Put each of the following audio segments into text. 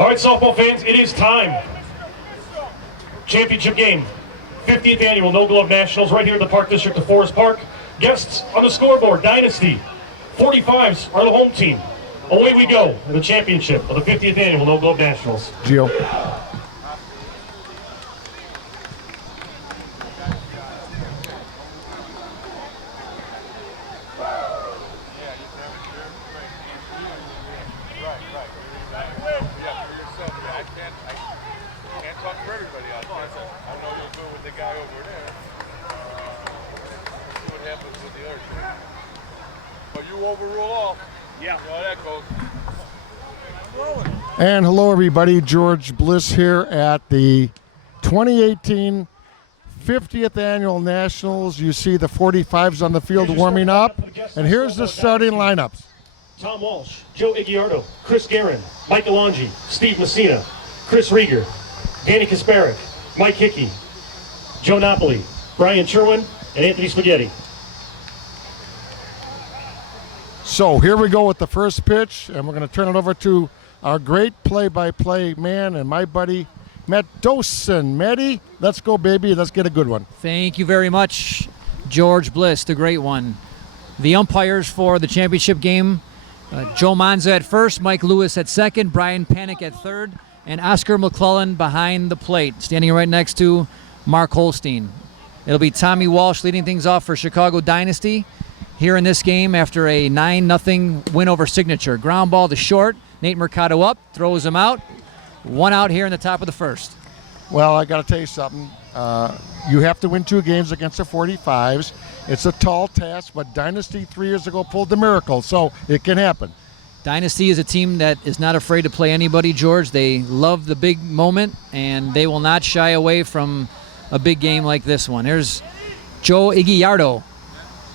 All right, softball fans, it is time. Championship game, 50th annual No Glove Nationals, right here in the Park District of Forest Park. Guests on the scoreboard, Dynasty. 45s are the home team. Away we go in the championship of the 50th annual No Glove Nationals. Gio. And hello everybody, George Bliss here at the 2018 50th Annual Nationals. You see the 45s on the field warming up, and here's the starting lineups. Tom Walsh, Joe Igiardo, Chris Guerin, Mike Alongi, Steve Messina, Chris Rieger, Danny Kasparek, Mike Hickey, Joe Napoli, Brian Sherwin, and Anthony Spaghetti. So here we go with the first pitch, and we're going to turn it over to our great play-by-play man and my buddy, Matt Dosen. Matty, let's go, baby. Let's get a good one. Thank you very much, George Bliss, the great one. The umpires for the championship game, Joe Monza at first, Mike Lewis at second, Brian Panic at third, and Oscar McClellan behind the plate, standing right next to Mark Holstein. It'll be Tommy Walsh leading things off for Chicago Dynasty here in this game after a 9-0 win over Signature. Ground ball to short. Nate Mercado up, throws him out. One out here in the top of the first. Well, I got to tell you something. You have to win 2 games against the 45s. It's a tall task, but Dynasty 3 years ago pulled the miracle, so it can happen. Dynasty is a team that is not afraid to play anybody, George. They love the big moment, and they will not shy away from a big game like this one. Here's Joe Igiardo,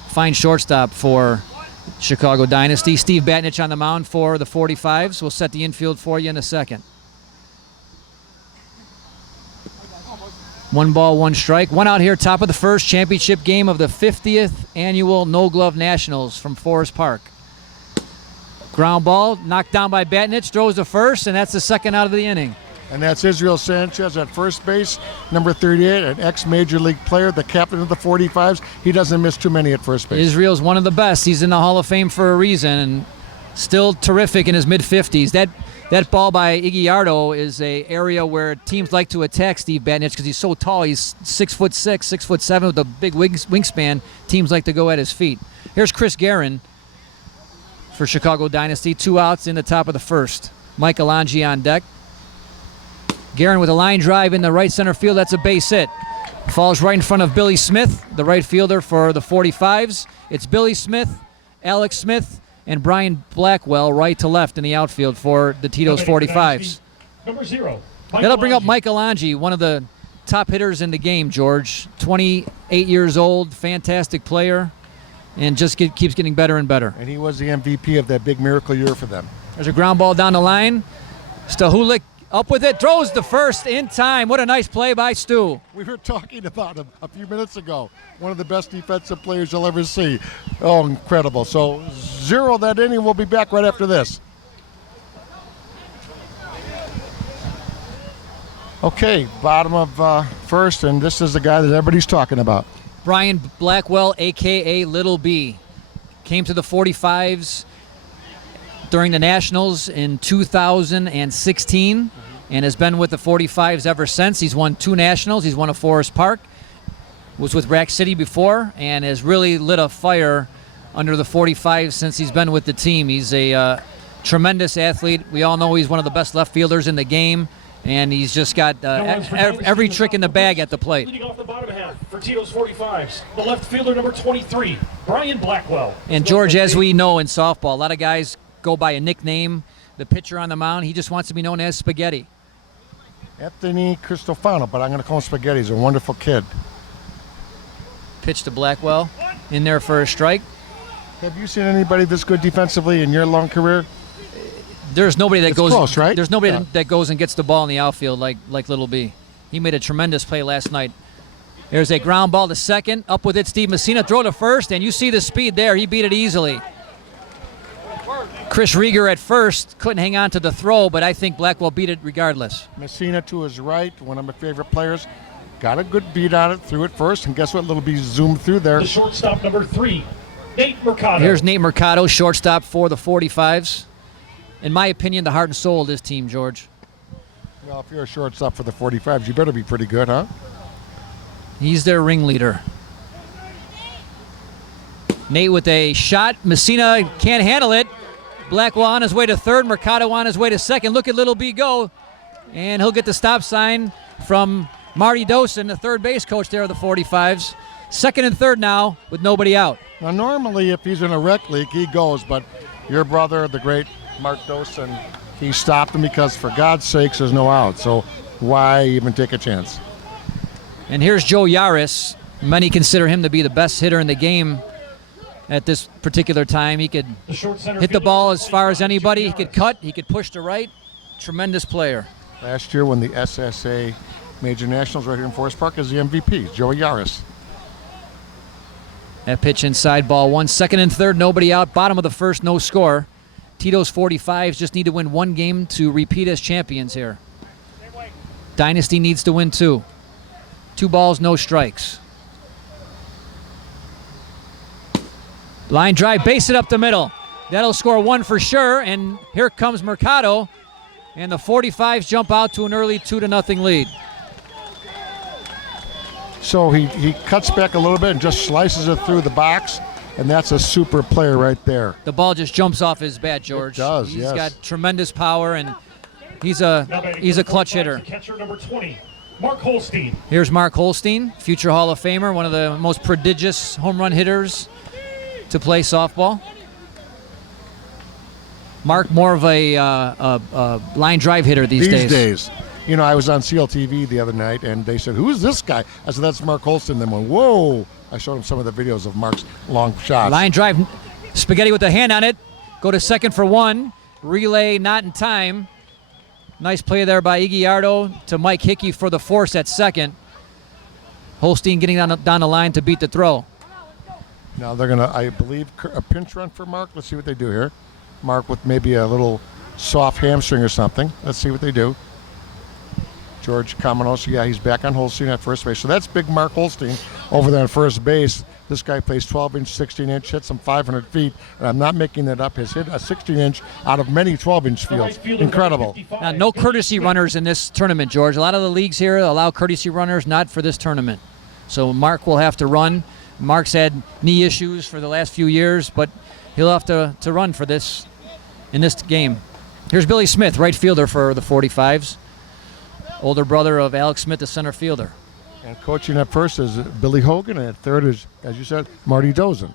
fine shortstop for Chicago Dynasty. Steve Batnich on the mound for the 45s. We'll set the infield for you in a second. 1 ball, 1 strike. 1 out here, top of the first, championship game of the 50th annual No Glove Nationals from Forest Park. Ground ball, knocked down by Batnich, throws to first, and that's the second out of the inning. And that's Israel Sanchez at first base, number 38, an ex-Major League player, the captain of the 45s. He doesn't miss too many at first base. Israel's one of the best. He's in the Hall of Fame for a reason, and still terrific in his mid-50s. That ball by Igiardo is an area where teams like to attack Steve Batnich because he's so tall. He's 6'6", 6'7", with a big wingspan. Teams like to go at his feet. Here's Chris Guerin for Chicago Dynasty. 2 outs in the top of the first. Mike Alongi on deck. Guerin with a line drive in the right center field. That's a base hit. Falls right in front of Billy Smith, the right fielder for the 45s. It's Billy Smith, Alex Smith, and Brian Blackwell right to left in the outfield for the Tito's 45s. Number 0. That'll bring up Mike Alongi, one of the top hitters in the game, George. 28 years old, fantastic player, and just keeps getting better and better. And he was the MVP of that big miracle year for them. There's a ground ball down the line. Stahulik up with it, throws the first in time. What a nice play by Stu. We were talking about him a few minutes ago. One of the best defensive players you'll ever see. Oh, incredible. So 0 that inning. We'll be back right after this. Okay, bottom of first, and this is the guy that everybody's talking about. Brian Blackwell, a.k.a. Little B, came to the 45s during the Nationals in 2016 and has been with the 45s ever since. He's won 2 Nationals. He's won a Forest Park, was with Rack City before, and has really lit a fire under the 45s since he's been with the team. He's a tremendous athlete. We all know he's one of the best left fielders in the game, and he's just got every trick in the bag at the plate. Leading off the bottom half for Tito's 45s, the left fielder number 23, Brian Blackwell. And George, as we know in softball, a lot of guys go by a nickname. The pitcher on the mound, he just wants to be known as Spaghetti. Anthony Cristofano, but I'm going to call him Spaghetti. He's a wonderful kid. Pitch to Blackwell, in there for a strike. Have you seen anybody this good defensively in your long career? There's nobody that goes close, right? There's nobody that goes and gets the ball in the outfield like Little B. He made a tremendous play last night. There's a ground ball to second. Up with it, Steve Messina. Throw to first, and you see the speed there. He beat it easily. Chris Rieger at first couldn't hang on to the throw, but I think Blackwell beat it regardless. Messina to his right, one of my favorite players. Got a good beat on it, threw it first, and guess what? Little B zoomed through there. The shortstop number 3, Nate Mercado. Here's Nate Mercado, shortstop for the 45s. In my opinion, the heart and soul of this team, George. Well, if you're a shortstop for the 45s, you better be pretty good, huh? He's their ringleader. Nate with a shot. Messina can't handle it. Blackwell on his way to third. Mercado on his way to second. Look at Little B go. And he'll get the stop sign from Marty Dosen, the third base coach there of the 45s. Second and third now with nobody out. Now, normally, if he's in a rec league, he goes, but your brother, the great Mark Dosen, he stopped him because, for God's sakes, there's no out. So why even take a chance? And here's Joe Yaris. Many consider him to be the best hitter in the game at this particular time. He could hit the ball as far as anybody. He could cut. He could push to right. Tremendous player. Last year, when the SSA Major Nationals right here in Forest Park is the MVP, Joe Yaris. That pitch inside, ball one. Second and third, nobody out. Bottom of the first, no score. Tito's 45s just need to win one game to repeat as champions here. Dynasty needs to win two. 2 balls, no strikes. Line drive, base it up the middle. That'll score 1 for sure, and here comes Mercado, and the 45s jump out to an early 2-0 lead. So he cuts back a little bit and just slices it through the box, and that's a super player right there. The ball just jumps off his bat, George. It does, He's yes. got tremendous power, and he's a clutch hitter. Catcher number 20, Mark Holstein. Here's Mark Holstein, future Hall of Famer, one of the most prodigious home run hitters to play softball. Mark, more of a line drive hitter these days. You know, I was on CLTV the other night, and they said, "Who's this guy?" I said, "That's Mark Holstein." Then went, "Whoa!" I showed them some of the videos of Mark's long shots. Line drive, Spaghetti with a hand on it. Go to second for 1. Relay not in time. Nice play there by Iguiardo to Mike Hickey for the force at second. Holstein getting down the line to beat the throw. Now they're going to, I believe, a pinch run for Mark. Let's see what they do here. Mark with maybe a little soft hamstring or something. Let's see what they do. George Kamenos, yeah, he's back on Holstein at first base. So that's big Mark Holstein over there at first base. This guy plays 12-inch, 16-inch, hits him 500 feet. And I'm not making that up. Has hit a 16-inch out of many 12-inch fields. Incredible. Now, no courtesy runners in this tournament, George. A lot of the leagues here allow courtesy runners, not for this tournament. So Mark will have to run. Mark's had knee issues for the last few years, but he'll have to run for this in this game. Here's Billy Smith, right fielder for the 45s. Older brother of Alex Smith, the center fielder. And coaching at first is Billy Hogan, and at third is, as you said, Marty Dosen.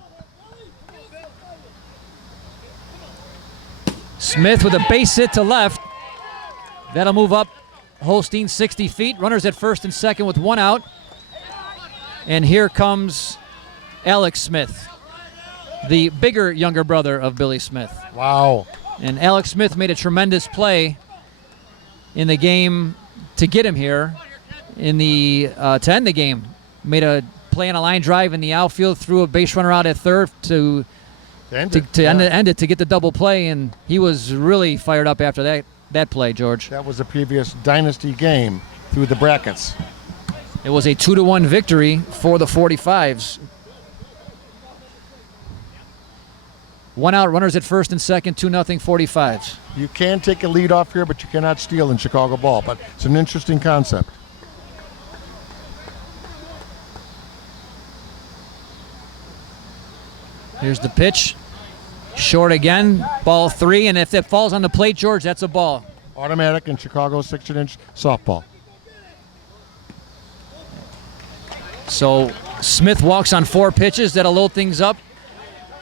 Smith with a base hit to left. That'll move up Holstein 60 feet. Runners at first and second with 1 out. And here comes Alex Smith, the bigger younger brother of Billy Smith. Wow. And Alex Smith made a tremendous play in the game to get him here in the to end the game. Made a play on a line drive in the outfield, threw a base runner out at third to end it to get the double play, and he was really fired up after that play, George. That was a previous Dynasty game through the brackets. It was a 2-1 victory for the 45s. 1 out, runners at first and second, 2-0 45s. You can take a lead off here, but you cannot steal in Chicago ball. But it's an interesting concept. Here's the pitch. Short again, ball 3, and if it falls on the plate, George, that's a ball. Automatic in Chicago 16-inch softball. So Smith walks on 4 pitches. That'll load things up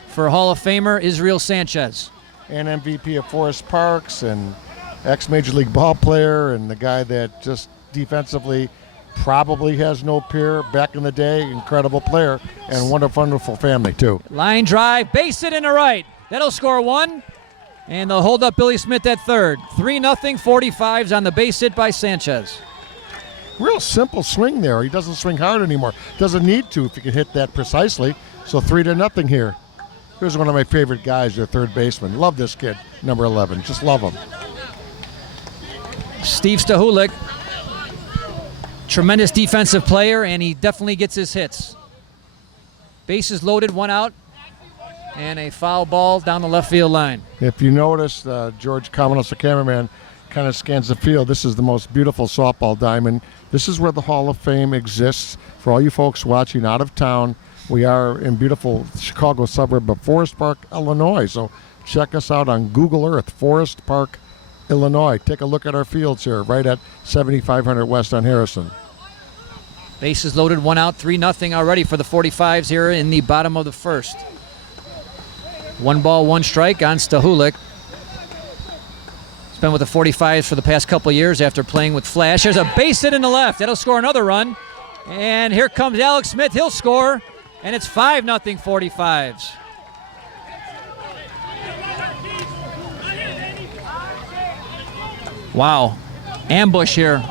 for Hall of Famer Israel Sanchez. And MVP of Forest Parks and ex-Major League ball player and the guy that just defensively probably has no peer back in the day. Incredible player and wonderful family too. Line drive, base hit in the right. That'll score 1. And they'll hold up Billy Smith at third. 3-0 45s on the base hit by Sanchez. Real simple swing there. He doesn't swing hard anymore. Doesn't need to if he can hit that precisely. So 3-0 here. Here's one of my favorite guys, their third baseman. Love this kid, number 11. Just love him. Steve Stahulik, tremendous defensive player, and he definitely gets his hits. Bases loaded, 1 out, and a foul ball down the left field line. If you notice, George Kamenos, the cameraman, kind of scans the field. This is the most beautiful softball diamond. This is where the Hall of Fame exists. For all you folks watching out of town, we are in beautiful Chicago suburb of Forest Park, Illinois. So check us out on Google Earth, Forest Park, Illinois. Take a look at our fields here, right at 7500 West on Harrison. Bases loaded, 1 out, 3-0 already for the 45s here in the bottom of the first. 1 ball, 1 strike on Stahulik. He's been with the 45s for the past couple of years after playing with Flash. There's a base hit in the left. That'll score another run. And here comes Alex Smith. He'll score. And it's 5-0 45s. Wow. Ambush here.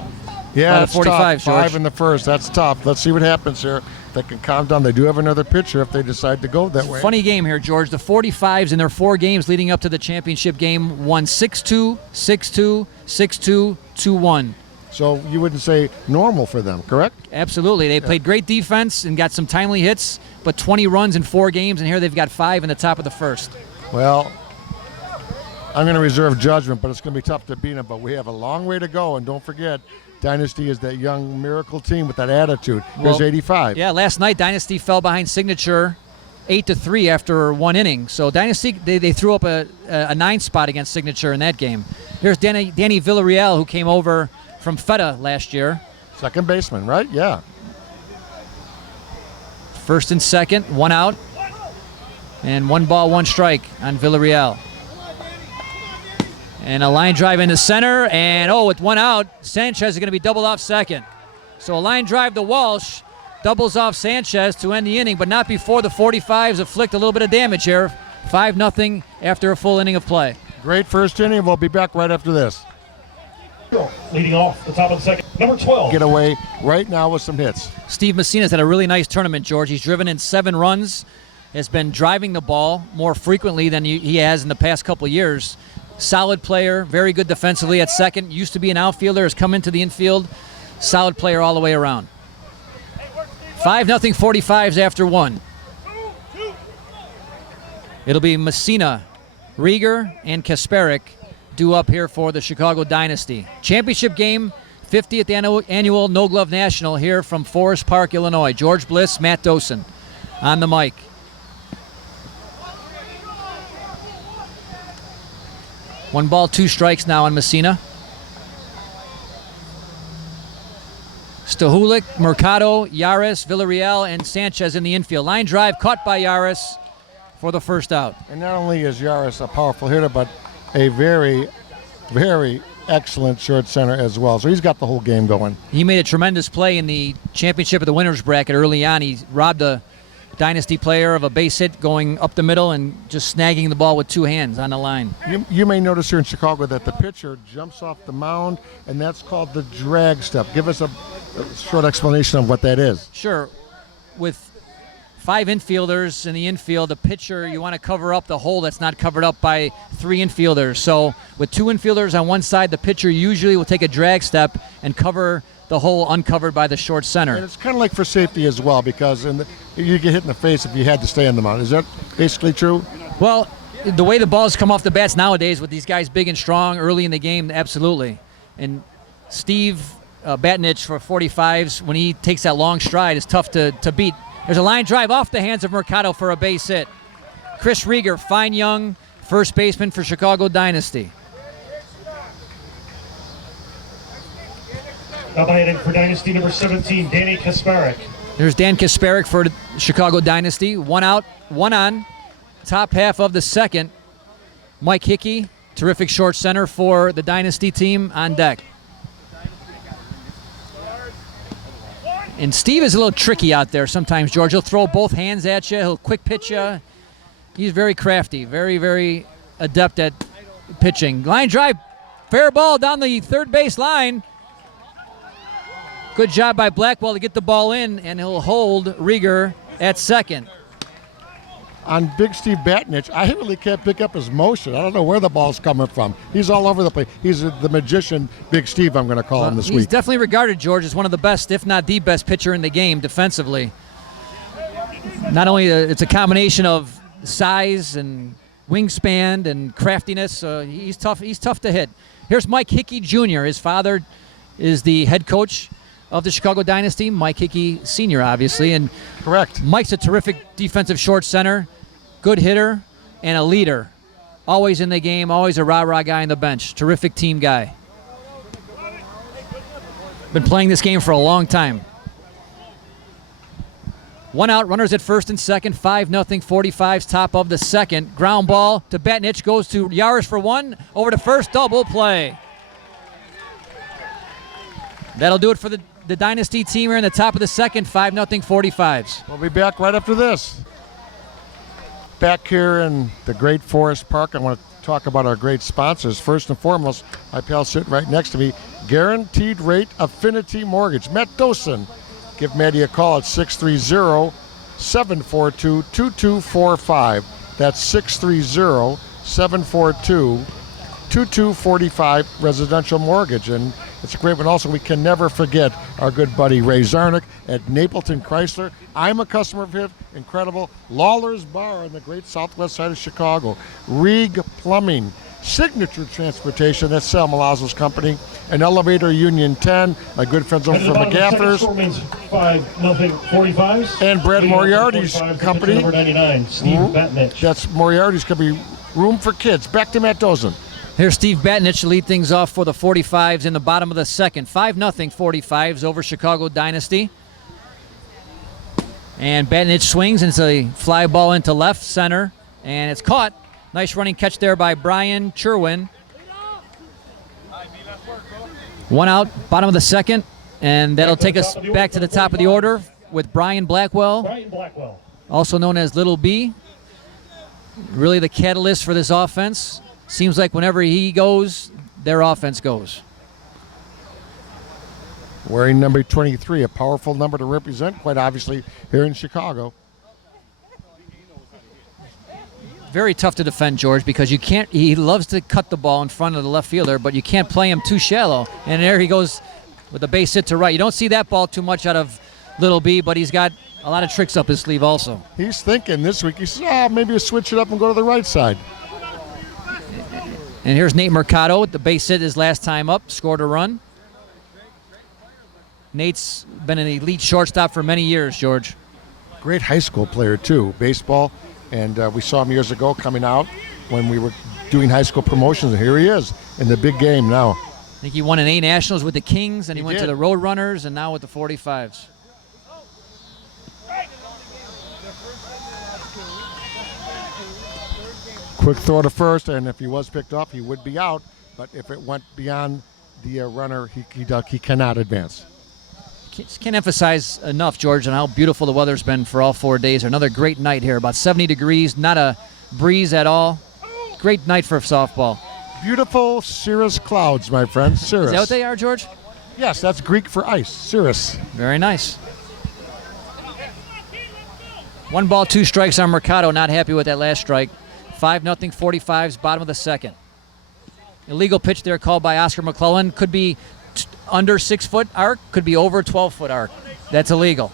Yeah, it's 45, tough. 5 George. in the first. That's tough. Let's see what happens here. They can calm down. They do have another pitcher if they decide to go that way. Funny game here, George. The 45s in their 4 games leading up to the championship game won 6-2, 6-2, 6-2, 2-1. So you wouldn't say normal for them, correct? Absolutely. They played great defense and got some timely hits, but 20 runs in 4 games, and here they've got 5 in the top of the first. Well, I'm going to reserve judgment, but it's going to be tough to beat them. But we have a long way to go, and don't forget, Dynasty is that young miracle team with that attitude. Here's 85. Yeah, last night Dynasty fell behind Signature 8-3 after 1 inning. So Dynasty, they threw up a 9 spot against Signature in that game. Here's Danny Villarreal, who came over from Feta last year. Second baseman, right? Yeah. First and second, 1 out. And 1 ball, 1 strike on Villarreal. And a line drive into center, and with 1 out, Sanchez is going to be doubled off second. So a line drive to Walsh, doubles off Sanchez to end the inning, but not before the 45s inflict a little bit of damage here. 5-0 after a full inning of play. Great first inning. We'll be back right after this. Leading off the top of the second, number 12. Get away right now with some hits. Steve Messina's had a really nice tournament, George. He's driven in 7 runs, has been driving the ball more frequently than he has in the past couple of years. Solid player, very good defensively at second. Used to be an outfielder, has come into the infield. Solid player all the way around. 5-0 45s after 1. It'll be Messina, Rieger, and Kasparek due up here for the Chicago Dynasty. Championship game, 50th annual No Glove National here from Forest Park, Illinois. George Bliss, Matt Dosen on the mic. One ball, 2 strikes now on Messina. Stahulik, Mercado, Yaris, Villarreal, and Sanchez in the infield. Line drive caught by Yaris for the first out. And not only is Yaris a powerful hitter, but a very, very excellent short center as well. So he's got the whole game going. He made a tremendous play in the championship of the winners bracket early on. He robbed a Dynasty player of a base hit going up the middle and just snagging the ball with 2 hands on the line. You may notice here in Chicago that the pitcher jumps off the mound, and that's called the drag step. Give us a short explanation of what that is. Sure. With 5 infielders in the infield, the pitcher, you want to cover up the hole that's not covered up by 3 infielders. So with 2 infielders on one side, the pitcher usually will take a drag step and cover the hole uncovered by the short center. And it's kind of like for safety as well, because you get hit in the face if you had to stay on the mound. Is that basically true? Well, the way the balls come off the bats nowadays with these guys big and strong early in the game, absolutely. And Steve Batnich for 45s, when he takes that long stride, is tough to beat. There's a line drive off the hands of Mercado for a base hit. Chris Rieger, fine young first baseman for Chicago Dynasty. Now batting for Dynasty number 17, Danny Kasparek. There's Dan Kasparek for Chicago Dynasty. 1 out, 1 on. Top half of the second. Mike Hickey, terrific short center for the Dynasty team, on deck. And Steve is a little tricky out there sometimes, George. He'll throw both hands at you. He'll quick pitch you. He's very crafty, very, very adept at pitching. Line drive, fair ball down the third base line. Good job by Blackwell to get the ball in, and he'll hold Rieger at second. on Big Steve Batnich, I really can't pick up his motion. I don't know where the ball's coming from. He's all over the place. He's the magician, Big Steve, I'm going to call him this week. He's definitely regarded, George, as one of the best, if not the best pitcher in the game defensively. Not only it's a combination of size and wingspan and craftiness. He's tough. He's tough to hit. Here's Mike Hickey Jr. His father is the head coach of the Chicago Dynasty. Mike Hickey Sr., obviously. And correct. Mike's a terrific defensive short center, good hitter, and a leader. Always in the game, always a rah-rah guy on the bench. Terrific team guy. Been playing this game for a long time. 1 out, runners at first and second, 5-0, 45's top of the second. Ground ball to Batnich, goes to Yaris for one, over to first, double play. That'll do it for the Dynasty team here in the top of the second, 5-0, 45's. We'll be back right after this. Back here in the great Forest Park, I want to talk about our great sponsors. First and foremost, my pal sitting right next to me, Guaranteed Rate Affinity Mortgage. Matt Dosen. Give Maddie a call at 630-742-2245. That's 630-742-2245 residential mortgage. And it's a great one. Also, we can never forget our good buddy Ray Zarnick at Napleton Chrysler. I'm a customer of his. Incredible. Lawler's Bar on the great southwest side of Chicago. Rieg Plumbing. Signature Transportation, that's Sal Malazzo's company. And Elevator Union 10, my good friends over from McGaffers. Score means 5-0 45s. And Brad Moriarty's company. Number 99, Steve Batnich. That's Moriarty's company. Room for Kids. Back to Matt Dosen. Here's Steve Batnich to lead things off for the 45s in the bottom of the second. 5-0 45s over Chicago Dynasty. And Batnich swings, and it's a fly ball into left center, and it's caught. Nice running catch there by Brian Cherwin. 1 out, bottom of the second, and that'll take us back to the top of the order with Brian Blackwell, also known as Little B. Really the catalyst for this offense. Seems like whenever he goes, their offense goes. Wearing number 23, a powerful number to represent, quite obviously, here in Chicago. Very tough to defend, George, because you can't. He loves to cut the ball in front of the left fielder, but you can't play him too shallow. And there he goes with the base hit to right. You don't see that ball too much out of Little B, but he's got a lot of tricks up his sleeve also. He's thinking this week. He says, maybe you switch it up and go to the right side. And here's Nate Mercado with the base hit his last time up, scored a run. Nate's been an elite shortstop for many years, George. Great high school player, too. Baseball. And we saw him years ago coming out when we were doing high school promotions. And here he is in the big game now. I think he won an A Nationals with the Kings, and he went did. to the Roadrunners, and now with the 45s. Quick throw to first, and if he was picked up, he would be out. But if it went beyond the runner, he cannot advance. Just can't emphasize enough, George, on how beautiful the weather's been for all 4 days. Another great night here, about 70 degrees, not a breeze at all. Great night for softball. Beautiful cirrus clouds, my friend. Cirrus. Is that what they are, George? Yes, that's Greek for ice. Cirrus. Very nice. 1 ball, 2 strikes on Mercado. Not happy with that last strike. 5-0 45s, bottom of the second. Illegal pitch there called by Oscar McClellan. Could be under 6-foot arc, could be over 12-foot arc. That's illegal.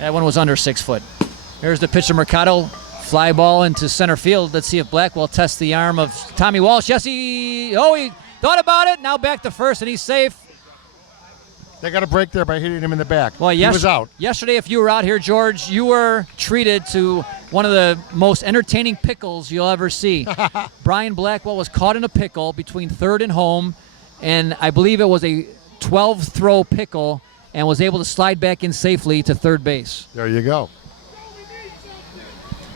That one was under 6 foot. Here's the pitch to Mercado. Fly ball into center field. Let's see if Blackwell tests the arm of Tommy Walsh. Yes, he thought about it. Now back to first, and he's safe. They got a break there by hitting him in the back. Well, he was out. Yesterday, if you were out here, George, you were treated to one of the most entertaining pickles you'll ever see. Brian Blackwell was caught in a pickle between third and home, and I believe it was a 12-throw pickle, and was able to slide back in safely to third base. There you go.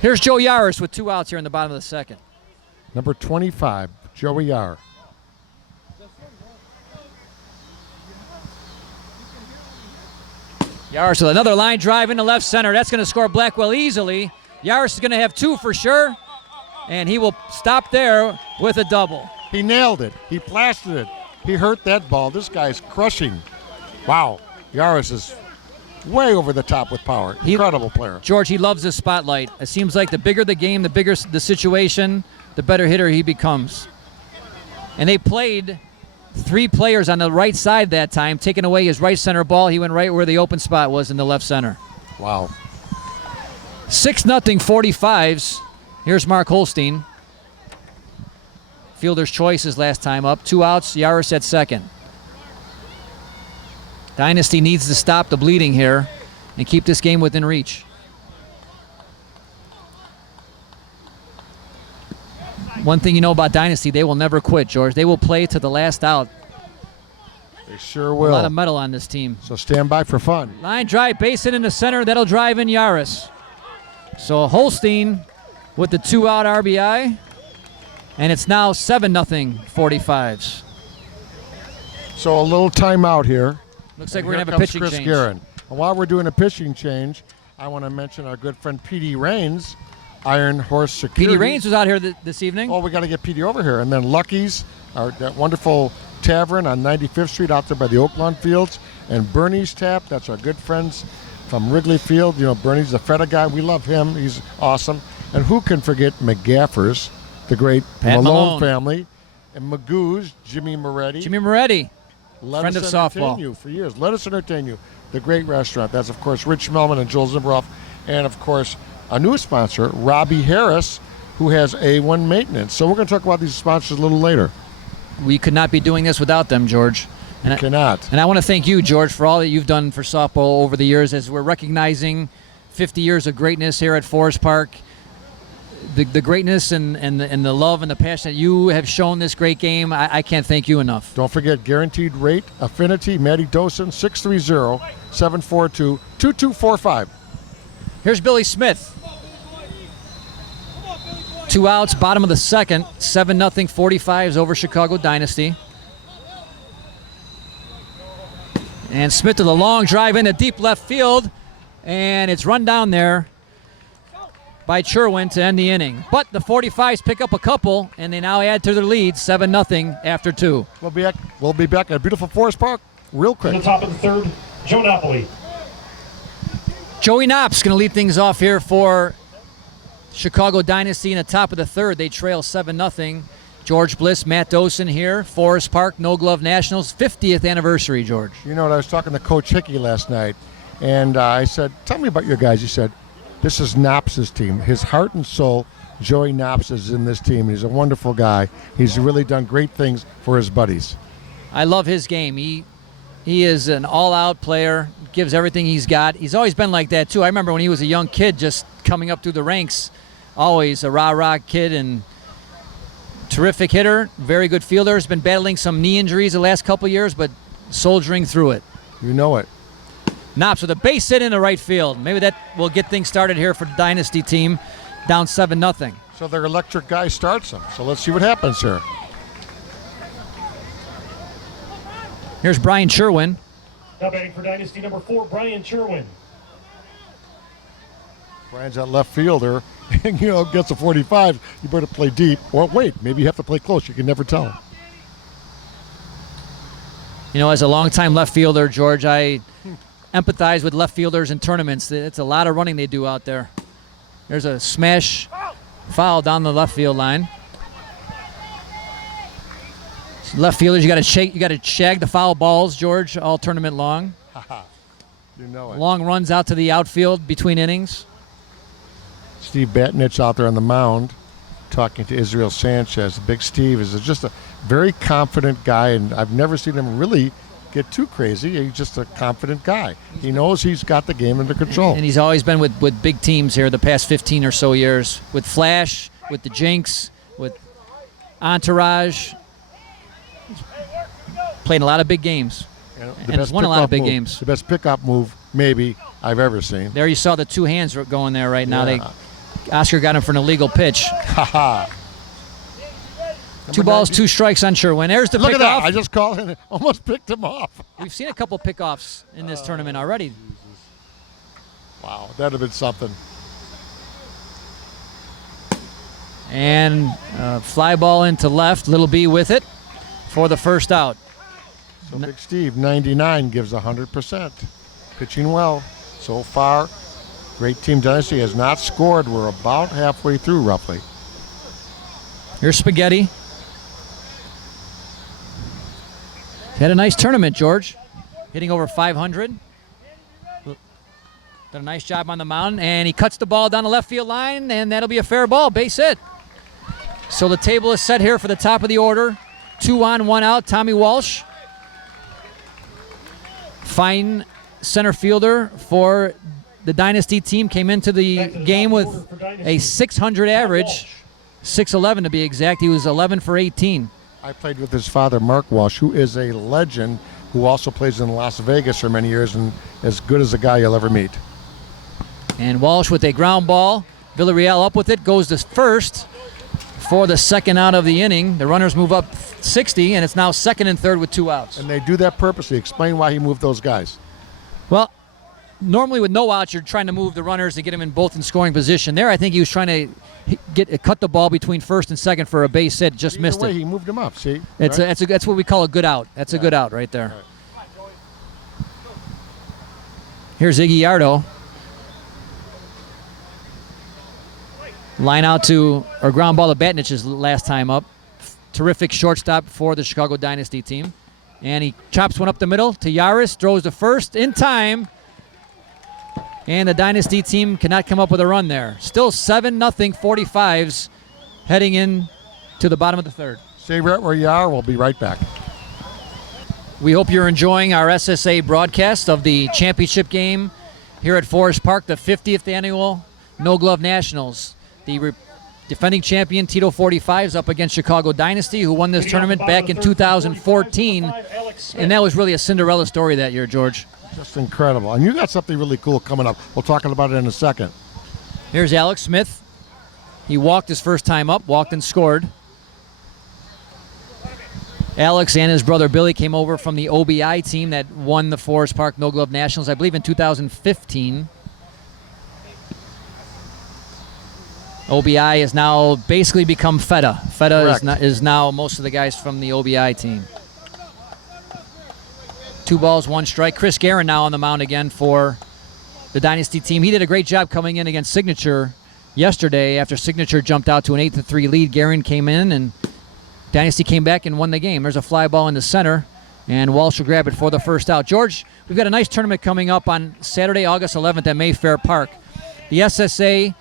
Here's Joe Yaris with 2 outs here in the bottom of the second. Number 25, Joey Yar. Yaris with another line drive into left center. That's going to score Blackwell easily. Yaris is going to have 2 for sure, and he will stop there with a double. He nailed it. He plastered it. He hurt that ball. This guy's crushing. Wow. Yaris is way over the top with power. Incredible player. George, he loves the spotlight. It seems like the bigger the game, the bigger the situation, the better hitter he becomes. And they played 3 players on the right side that time, taking away his right center ball. He went right where the open spot was in the left center. Wow. 6-0 45s. Here's Mark Holstein. Fielder's choice his last time up. 2 outs, Yaris at second. Dynasty needs to stop the bleeding here and keep this game within reach. One thing you know about Dynasty, they will never quit, George. They will play to the last out. They sure will. A lot of metal on this team. So stand by for fun. Line drive, base hit in the center. That'll drive in Yaris. So Holstein with the 2-out RBI. And it's now 7-0 45s. So a little timeout here. Looks like And we're going here to have a comes pitching Chris change. Guerin. And while we're doing a pitching change, I want to mention our good friend P.D. Raines, Iron Horse Security. P.D. Raines was out here this evening. Oh, we got to get P.D. over here. And then Lucky's, that wonderful tavern on 95th Street out there by the Oaklawn Fields. And Bernie's Tap, that's our good friends from Wrigley Field. You know, Bernie's the Feta guy. We love him. He's awesome. And who can forget McGaffers, the great Pat Malone family. And Magoo's, Jimmy Moretti. Jimmy Moretti, Let friend us of entertain softball. you for years. Let us entertain you. The great restaurant. That's, of course, Rich Melman and Joel Zimroff. And, of course, a new sponsor, Robbie Harris, who has A1 Maintenance. So we're going to talk about these sponsors a little later. We could not be doing this without them, George. And Cannot. And I want to thank you, George, for all that you've done for softball over the years as we're recognizing 50 years of greatness here at Forest Park. The greatness and the love and the passion that you have shown this great game, I can't thank you enough. Don't forget Guaranteed Rate Affinity, Matty Dosen, 630-742-2245. Here's Billy Smith. 2 outs, bottom of the second, 7-0 45s over Chicago Dynasty. And Smith to the long drive into deep left field, and it's run down there by Sherwin to end the inning. But the 45s pick up a couple, and they now add to their lead, 7-0 after 2. We'll be back at beautiful Forest Park real To quick. the top of the third, Joe Napoli. Joey Knopp's going to lead things off here for Chicago Dynasty in the top of the third. They trail 7-0. George Bliss, Matt Dosen here, Forest Park, No Glove Nationals, 50th anniversary, George. You know what, I was talking to Coach Hickey last night, and I said, tell me about your guys. He said, this is Knopp's team. His heart and soul, Joey Knopp's, is in this team. He's a wonderful guy. He's really done great things for his buddies. I love his game. He is an all-out player, gives everything he's got. He's always been like that, too. I remember when he was a young kid just coming up through the ranks, always a rah-rah kid and terrific hitter, very good fielder. Has been battling some knee injuries the last couple years, but soldiering through it. You know it. Knops with a base hit in the right field. Maybe that will get things started here for the Dynasty team, down 7-0. So their electric guy starts them. So let's see what happens here. Here's Brian Sherwin. Now batting for Dynasty number 4, Brian Sherwin. Brian's that left fielder, and, gets a 45. You better play deep. Or wait, maybe you have to play close. You can never tell. As a longtime left fielder, George, I empathize with left fielders in tournaments. It's a lot of running they do out there. There's a smash foul down the left field line. Left fielders, you got to shag the foul balls, George, all tournament long. You know it. Long runs out to the outfield between innings. Steve Batnich out there on the mound talking to Israel Sanchez. Big Steve is just a very confident guy, and I've never seen him really get too crazy. He's just a confident guy. He knows he's got the game under control. And he's always been with big teams here the past 15 or so years. With Flash, with the Jinx, with Entourage. Played a lot of big games. And has won a lot of big games. The best pickup move, maybe, I've ever seen. There you saw the two hands going there right now. Oscar got him for an illegal pitch. Ha 2 balls, 2 strikes on Sherwin. There's the Look at pickoff. that. I just called it. Almost picked him off. We've seen a couple pickoffs in this tournament already. Wow, that'd have been something. And fly ball into left. Little B with it for the first out. So Big Steve, 99, gives 100%. pitching well so far. Great team. Dynasty has not scored. We're about halfway through, roughly. Here's Spaghetti. Had a nice tournament, George. Hitting over 500. Done a nice job on the mound, and he cuts the ball down the left field line, and that'll be a fair ball, base hit. So the table is set here for the top of the order. 2 on, 1 out, Tommy Walsh. Fine center fielder for the Dynasty team. Came into the game with a 600 average, 6'11" to be exact. He was 11 for 18. I played with his father, Mark Walsh, who is a legend, who also plays in Las Vegas for many years and as good as a guy you'll ever meet. And Walsh with a ground ball. Villarreal up with it, goes to first for the second out of the inning. The runners move up 60, and it's now second and third with 2 outs. And they do that purposely. Explain why he moved those guys. Well, normally with no outs, you're trying to move the runners to get them in both in scoring position. There, I think he was trying to cut the ball between first and second for a base hit. Just Either missed way, it. He moved them up. See, That's right? that's what we call a good out. That's a good out right there. Right. Here's Iggy Line out to, or ground ball to Batnich's last time up. Terrific shortstop for the Chicago Dynasty team. And he chops one up the middle to Yaris, throws to first in time. And the Dynasty team cannot come up with a run there. Still 7-0 45s heading in to the bottom of the third. Stay right where you are. We'll be right back. We hope you're enjoying our SSA broadcast of the championship game here at Forest Park, the 50th annual No Glove Nationals. The defending champion Tito 45s up against Chicago Dynasty, who won this tournament back in 2014. And that was really a Cinderella story that year, George. Just incredible. And you got something really cool coming up. We'll talk about it in a second. Here's Alex Smith. He walked his first time up, walked and scored. Alex and his brother Billy came over from the OBI team that won the Forest Park No Glove Nationals, I believe, in 2015. OBI has now basically become FETA. FETA is now most of the guys from the OBI team. 2 balls, 1 strike. Chris Guerin now on the mound again for the Dynasty team. He did a great job coming in against Signature yesterday. After Signature jumped out to an 8-3 lead, Guerin came in and Dynasty came back and won the game. There's a fly ball in the center, and Walsh will grab it for the first out. George, we've got a nice tournament coming up on Saturday, August 11th at Mayfair Park. The SSA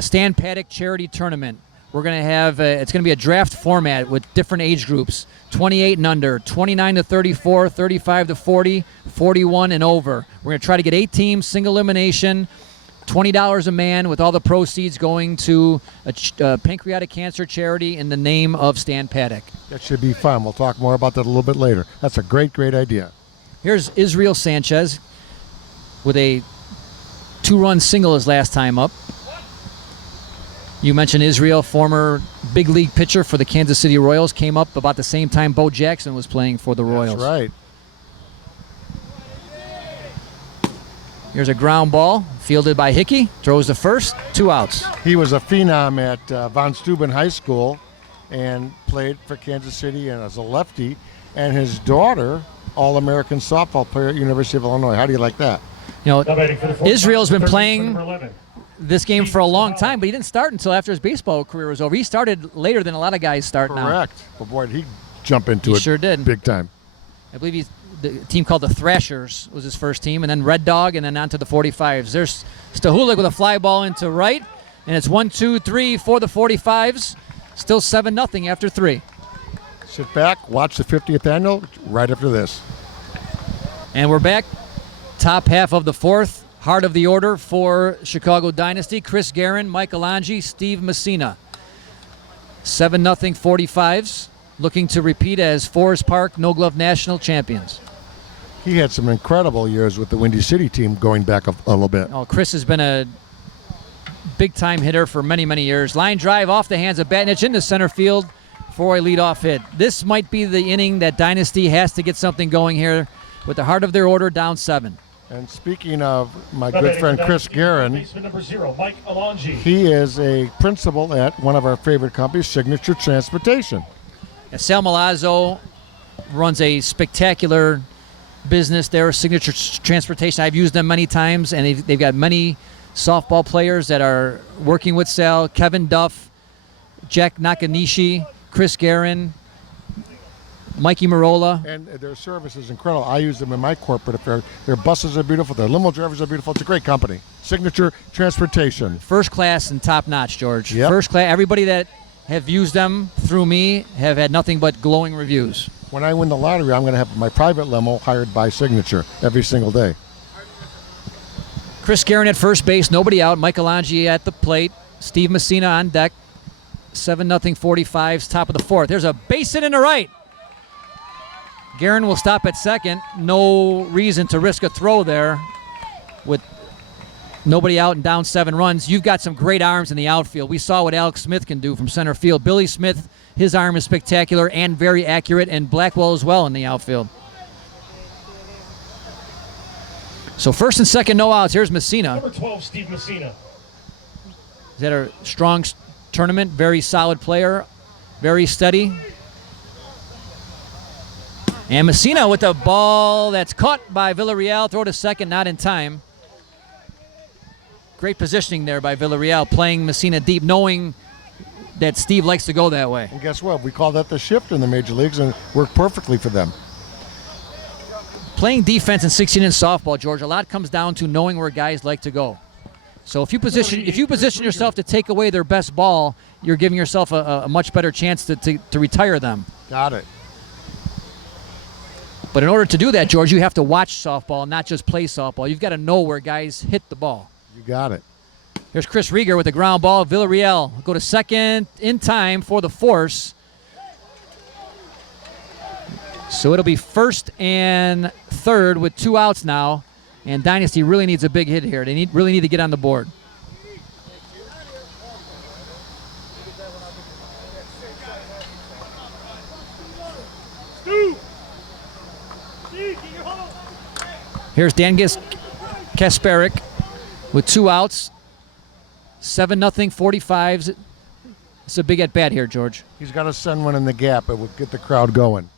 Stan Paddock Charity Tournament. We're going to have, it's going to be a draft format with different age groups, 28 and under, 29 to 34, 35 to 40, 41 and over. We're going to try to get 8 teams, single elimination, $20 a man, with all the proceeds going to a pancreatic cancer charity in the name of Stan Paddock. That should be fun. We'll talk more about that a little bit later. That's a great, great idea. Here's Israel Sanchez with a 2-run single his last time up. You mentioned Israel, former big league pitcher for the Kansas City Royals, came up about the same time Bo Jackson was playing for the Royals. That's right. Here's a ground ball fielded by Hickey. Throws the first, 2 outs. He was a phenom at Von Steuben High School and played for Kansas City and as a lefty. And his daughter, All-American softball player at University of Illinois. How do you like that? You know, Israel's been playing this game for a long time, but he didn't start until after his baseball career was over. He started later than a lot of guys start now. Correct. But boy, did he jump into He it sure did. big time. I believe the team called the Thrashers was his first team, and then Red Dog, and then on to the 45s. There's Stahulik with a fly ball into right, and it's 1-2-3 for the 45s. Still 7-0 after 3. Sit back, watch the 50th annual right after this. And we're back. Top half of the 4th. Heart of the order for Chicago Dynasty. Chris Guerin, Michael Angie, Steve Messina. 7-0 45s. Looking to repeat as Forest Park No Glove National champions. He had some incredible years with the Windy City team going back a little bit. Oh, Chris has been a big-time hitter for many, many years. Line drive off the hands of Batnich into center field for a leadoff hit. This might be the inning that Dynasty has to get something going here with the heart of their order down 7. And speaking of my good friend Chris Guerin, he is a principal at one of our favorite companies, Signature Transportation. Sal Milazzo runs a spectacular business there, Signature Transportation. I've used them many times, and they've got many softball players that are working with Sal. Kevin Duff, Jack Nakanishi, Chris Guerin, Mikey Marola. And their service is incredible. I use them in my corporate affair. Their buses are beautiful. Their limo drivers are beautiful. It's a great company. Signature Transportation. First class and top notch, George. Yep. First class. Everybody that have used them through me have had nothing but glowing reviews. When I win the lottery, I'm going to have my private limo hired by Signature every single day. Chris Guerin at first base, nobody out. Michelangelo at the plate. Steve Messina on deck. 7-0 45s, top of the fourth. There's a base hit in the right. Guerin will stop at second. No reason to risk a throw there with nobody out and down 7 runs. You've got some great arms in the outfield. We saw what Alex Smith can do from center field. Billy Smith, his arm is spectacular and very accurate, and Blackwell as well in the outfield. So first and second, no outs. Here's Messina. Number 12, Steve Messina. He's had a strong tournament, very solid player, very steady. And Messina with a ball that's caught by Villarreal. Throw to second, not in time. Great positioning there by Villarreal, playing Messina deep, knowing that Steve likes to go that way. And guess what? We call that the shift in the major leagues, and it worked perfectly for them. Playing defense in 16-inch softball, George, a lot comes down to knowing where guys like to go. So if you position yourself to take away their best ball, you're giving yourself a much better chance to retire them. Got it. But in order to do that, George, you have to watch softball, not just play softball. You've got to know where guys hit the ball. You got it. Here's Chris Rieger with a ground ball. Villarreal go to second in time for the force. So it'll be first and third with 2 outs now. And Dynasty really needs a big hit here. They really need to get on the board. Here's Dangis Kasparik with 2 outs. 7-0 45s. It's a big at bat here, George. He's got to send one in the gap. It will get the crowd going.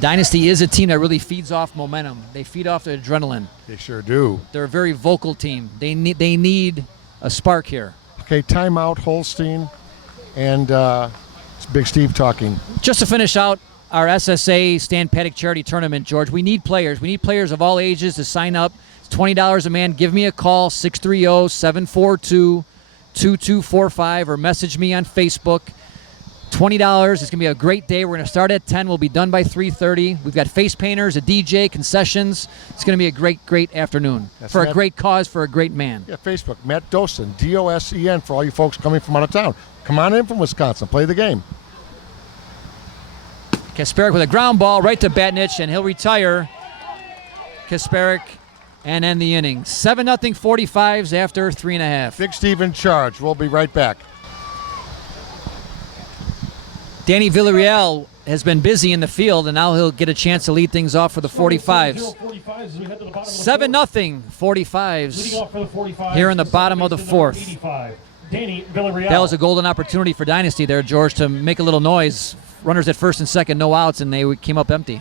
Dynasty is a team that really feeds off momentum. They feed off the adrenaline. They sure do. They're a very vocal team. They need a spark here. Okay, timeout, Holstein, and it's Big Steve talking. Just to finish out our SSA Stan Paddock Charity Tournament, George, we need players. We need players of all ages to sign up. It's $20 a man. Give me a call, 630-742-2245, or message me on Facebook. $20. It's going to be a great day. We're going to start at 10. We'll be done by 3:30. We've got face painters, a DJ, concessions. It's going to be a great afternoon. That's for Matt, a great cause, for a great man. Yeah, Facebook. Matt Dosen, Dosen, for all you folks coming from out of town. Come on in from Wisconsin. Play the game. Kasparik with a ground ball right to Batnich, and he'll retire. Kasparik and end the inning. 7-0 45s after 3.5. Big Steve in charge. We'll be right back. Danny Villarreal has been busy in the field, and now he'll get a chance to lead things off for the 45s. 7-0 45s here in the bottom of the fourth. That was a golden opportunity for Dynasty there, George, to make a little noise. Runners at first and second, no outs, and they came up empty.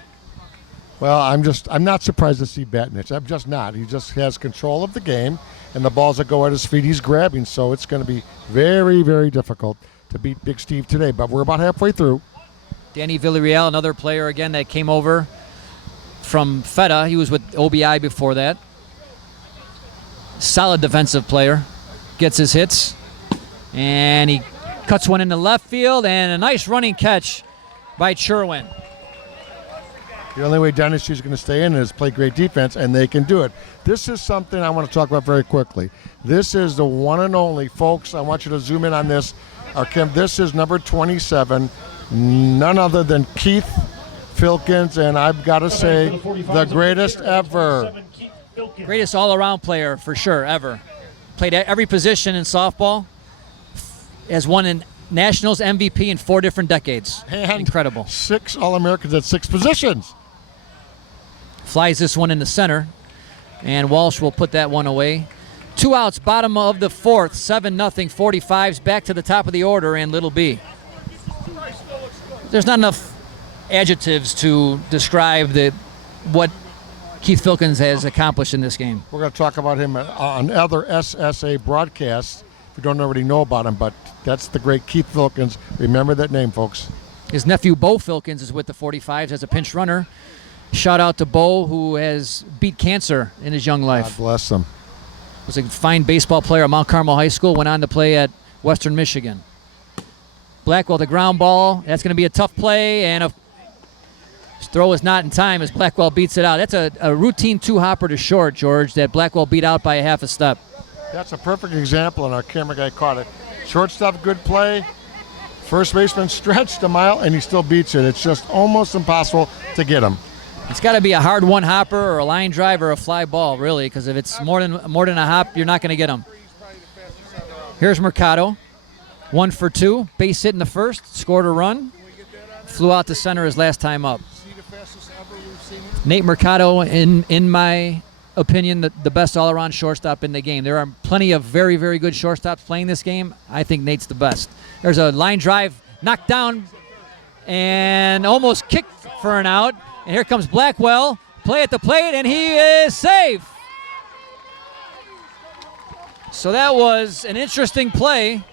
Well, I'm not surprised to see Batnich. I'm just not. He just has control of the game, and the balls that go at his feet, he's grabbing. So it's going to be very, very difficult to beat Big Steve today. But we're about halfway through. Danny Villarreal, another player again that came over from FETA. He was with OBI before that. Solid defensive player. Gets his hits. And he cuts one into left field, and a nice running catch by Sherwin. The only way Dynasty is going to stay in is play great defense, and they can do it. This is something I want to talk about very quickly. This is the one and only, folks. I want you to zoom in on this. This is number 27, none other than Keith Filkins, and I've got to say, the greatest ever. Greatest all-around player, for sure, ever. Played every position in softball. Has won in Nationals MVP in 4 different decades. And incredible. 6 All-Americans at 6 positions. Flies this one in the center, and Walsh will put that one away. 2 outs, bottom of the fourth, 7-0 45s, back to the top of the order, and Little B. There's not enough adjectives to describe what Keith Filkins has accomplished in this game. We're going to talk about him on other SSA broadcasts if you don't already know about him, but that's the great Keith Filkins. Remember that name, folks. His nephew, Bo Filkins, is with the 45s as a pinch runner. Shout out to Bo, who has beat cancer in his young life. God bless him. Was a fine baseball player at Mount Carmel High School, went on to play at Western Michigan. Blackwell, the ground ball. That's going to be a tough play, and his throw is not in time as Blackwell beats it out. That's a routine two-hopper to short, George, that Blackwell beat out by a half a step. That's a perfect example, and our camera guy caught it. Shortstop, good play. First baseman stretched a mile, and he still beats it. It's just almost impossible to get him. It's got to be a hard one-hopper or a line drive or a fly ball, really, because if it's more than a hop, you're not going to get him. Here's Mercado. 1 for 2. Base hit in the first. Scored a run. Flew out to center his last time up. Nate Mercado, in my opinion, the best all-around shortstop in the game. There are plenty of very, very good shortstops playing this game. I think Nate's the best. There's a line drive, knocked down, and almost kicked for an out. And here comes Blackwell, play at the plate, and he is safe. So that was an interesting play.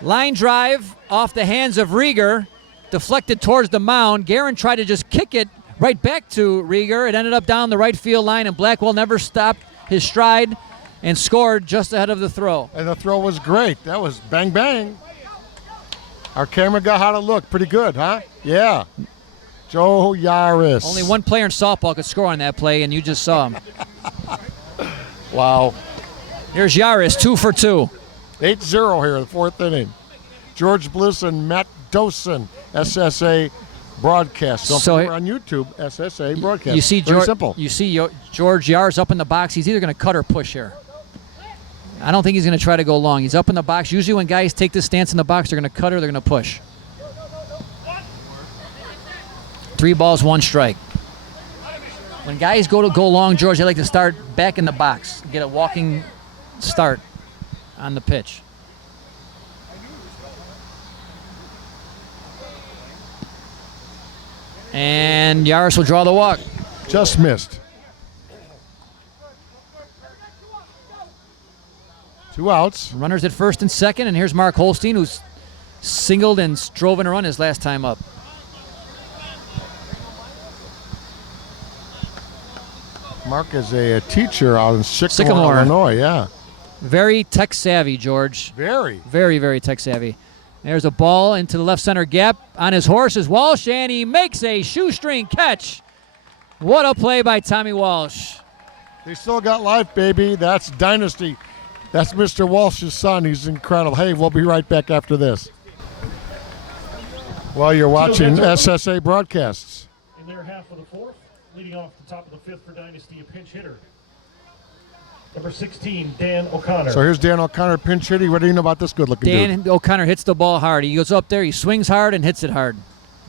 Line drive off the hands of Rieger, deflected towards the mound. Guerin tried to just kick it right back to Rieger. It ended up down the right field line, and Blackwell never stopped his stride and scored just ahead of the throw. And the throw was great. That was bang, bang. Our camera got how to look. Pretty good, huh? Yeah. Joe Yaris. Only one player in softball could score on that play, and you just saw him. Wow. Here's Yaris, 2 for 2. 8-0 here in the fourth inning. George Bliss and Matt Dosen, SSA broadcast. So we're on YouTube, SSA broadcast. You see Very simple. You see George Yaris up in the box. He's either going to cut or push here. I don't think he's going to try to go long. He's up in the box. Usually when guys take this stance in the box, they're going to cut or they're going to push. 3 balls, 1 strike. When guys go long, George, they like to start back in the box, get a walking start on the pitch. And Yaris will draw the walk. Just missed. 2 outs. Runners at first and second, and here's Mark Holstein, who's singled and drove in a run his last time up. Mark is a teacher out in Sycamore, Illinois, yeah. Very tech savvy, George. Very. Very, very tech savvy. There's a ball into the left center gap. On his horse is Walsh, and he makes a shoestring catch. What a play by Tommy Walsh. They still got life, baby. That's Dynasty. That's Mr. Walsh's son. He's incredible. Hey, we'll be right back after this. While you're watching SSA broadcasts. In their half of the fourth, leading off the top of the fifth for Dynasty, a pinch hitter. Number 16, Dan O'Connor. So here's Dan O'Connor, pinch hitting. What do you know about this good-looking dude? Dan O'Connor hits the ball hard. He goes up there, he swings hard, and hits it hard.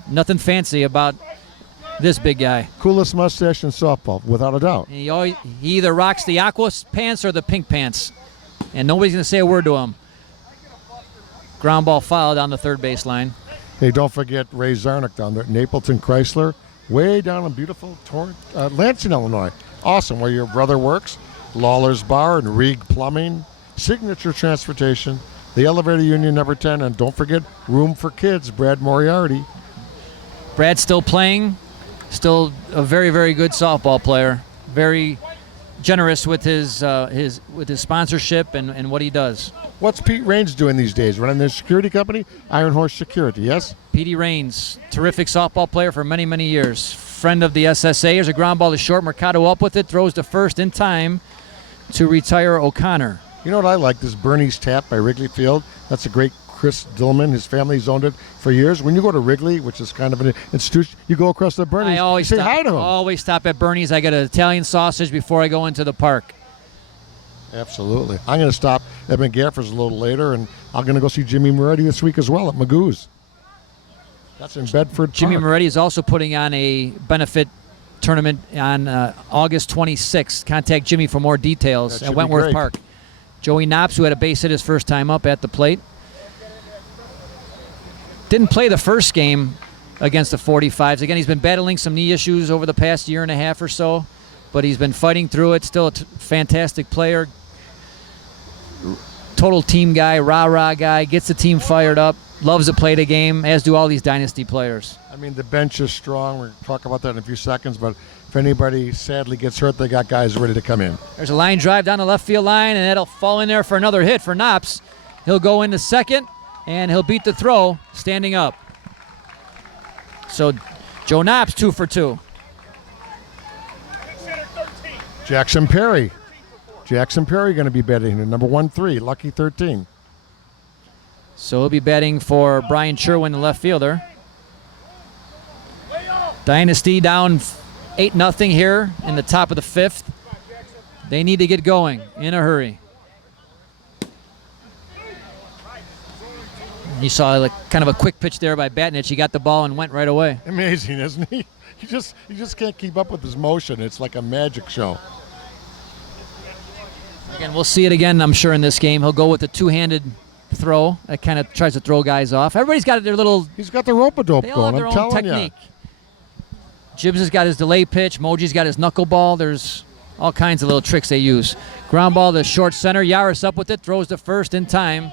Nothing fancy about this big guy. Coolest mustache in softball, without a doubt. And he either rocks the aqua pants or the pink pants, and nobody's going to say a word to him. Ground ball foul down the third baseline. Hey, don't forget Ray Zarnick down there at Napleton Chrysler, way down in beautiful Lansing, Illinois. Awesome, where your brother works. Lawler's Bar and Rieg Plumbing, Signature Transportation, the Elevator Union number 10, and don't forget Room for Kids, Brad Moriarty. Brad's still playing, still a very, very good softball player. Very generous with his sponsorship and what he does. What's Pete Raines doing these days? Running their security company, Iron Horse Security, yes? Petey Raines, terrific softball player for many, many years. Friend of the SSA. Here's a ground ball to short. Mercado up with it, throws to first in time to retire O'Connor. You know what I like? This Bernie's Tap by Wrigley Field. That's a great Chris Dillman. His family's owned it for years. When you go to Wrigley, which is kind of an institution, you go across the Bernie's. I always say hi to him. Always stop at Bernie's. I get an Italian sausage before I go into the park. Absolutely. I'm going to stop at McGaffrey's a little later, and I'm going to go see Jimmy Moretti this week as well at Magoo's. That's in Bedford Jimmy Park. Moretti is also putting on a benefit tournament on August 26th. Contact Jimmy for more details at Wentworth Park. Joey Knops, who had a base hit his first time up at the plate. Didn't play the first game against the 45s. Again, he's been battling some knee issues over the past year and a half or so, but he's been fighting through it. Still a fantastic player. Total team guy, rah-rah guy, gets the team fired up, loves to play the game, as do all these Dynasty players. I mean, the bench is strong. We're going to talk about that in a few seconds, but if anybody sadly gets hurt, they got guys ready to come in. There's a line drive down the left field line, and that'll fall in there for another hit for Knops. He'll go into second, and he'll beat the throw standing up. So Joe Knops 2 for 2. Jackson Perry. Jackson Perry going to be batting in number 1-3, lucky 13. So he'll be batting for Brian Sherwin, the left fielder. Dynasty down 8-0 here in the top of the 5th. They need to get going in a hurry. You saw kind of a quick pitch there by Batnich. He got the ball and went right away. Amazing, isn't he? He just can't keep up with his motion. It's like a magic show. Again, we'll see it again, I'm sure, in this game. He'll go with the two-handed throw. That kind of tries to throw guys off. Everybody's got their little... He's got the rope-a-dope They all have going, their I'm own telling technique. you. Jibbs has got his delay pitch. Moji's got his knuckleball. There's all kinds of little tricks they use. Ground ball to short center. Yaris up with it. Throws to first in time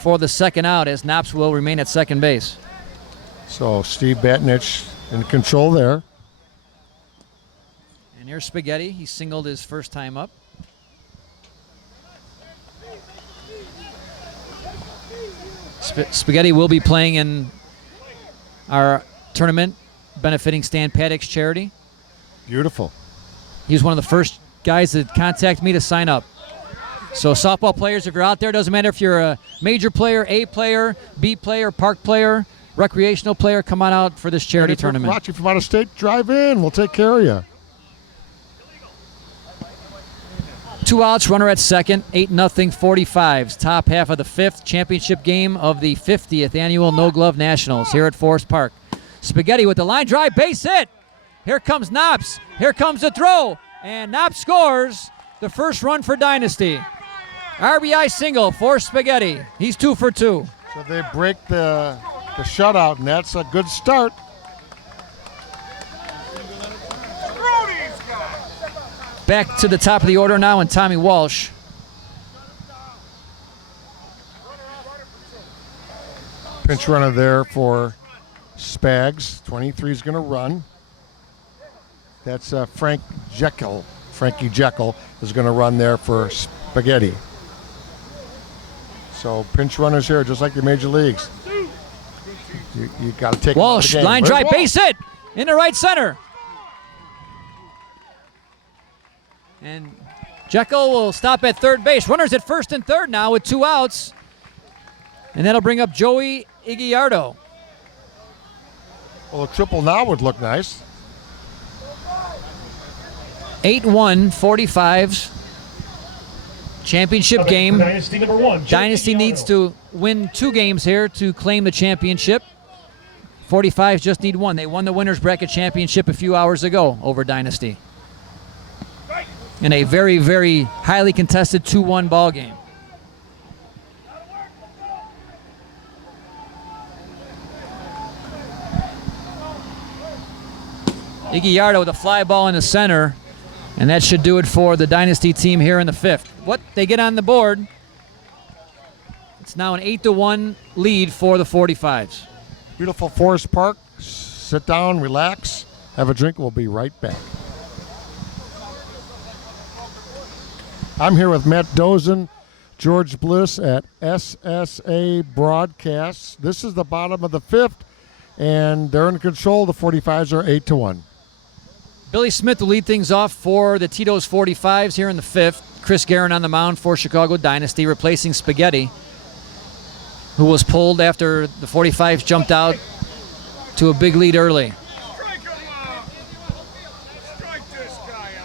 for the second out, as Knops will remain at second base. So Steve Batnich in control there. And here's Spaghetti. He singled his first time up. Spaghetti will be playing in our tournament benefiting Stan Paddock's charity. Beautiful. He was one of the first guys that contacted me to sign up. So softball players, if you're out there, doesn't matter if you're a major player, A player, B player, park player, recreational player, come on out for this charity tournament. Watching from out of state, drive in. We'll take care of you. 2 outs, runner at second, 8-0 45s. Top half of the 5th championship game of the 50th annual No Glove Nationals here at Forest Park. Spaghetti with the line drive, base hit. Here comes Knops. Here comes the throw. And Knops scores the first run for Dynasty. RBI single for Spaghetti. He's 2 for 2. So they break the shutout, and that's a good start. Back to the top of the order now, and Tommy Walsh. Pinch runner there for Spags. 23 is going to run. That's Frankie Jekyll is going to run there for Spaghetti. So pinch runners here, just like the major leagues. You got to take Walsh, line drive, base hit in the right center. And Jekyll will stop at third base. Runners at first and third now with 2 outs. And that'll bring up Joey Iguiardo. Well, a triple now would look nice. 8-1, 45s. Championship game. Dynasty number 1. Dynasty needs to win 2 games here to claim the championship. 45s just need 1. They won the winner's bracket championship a few hours ago over Dynasty in a very, very highly contested 2-1 ball game. Iguiardo with a fly ball in the center, and that should do it for the Dynasty team here in the 5th. What they get on the board, it's now an 8-1 lead for the 45s. Beautiful Forest Park. Sit down, relax, have a drink. We'll be right back. I'm here with Matt Dozen, George Bliss at SSA Broadcasts. This is the bottom of the 5th, and they're in control. The 45s are 8-1. Billy Smith will lead things off for the Tito's 45s here in the 5th. Chris Guerin on the mound for Chicago Dynasty, replacing Spaghetti, who was pulled after the 45s jumped out to a big lead early.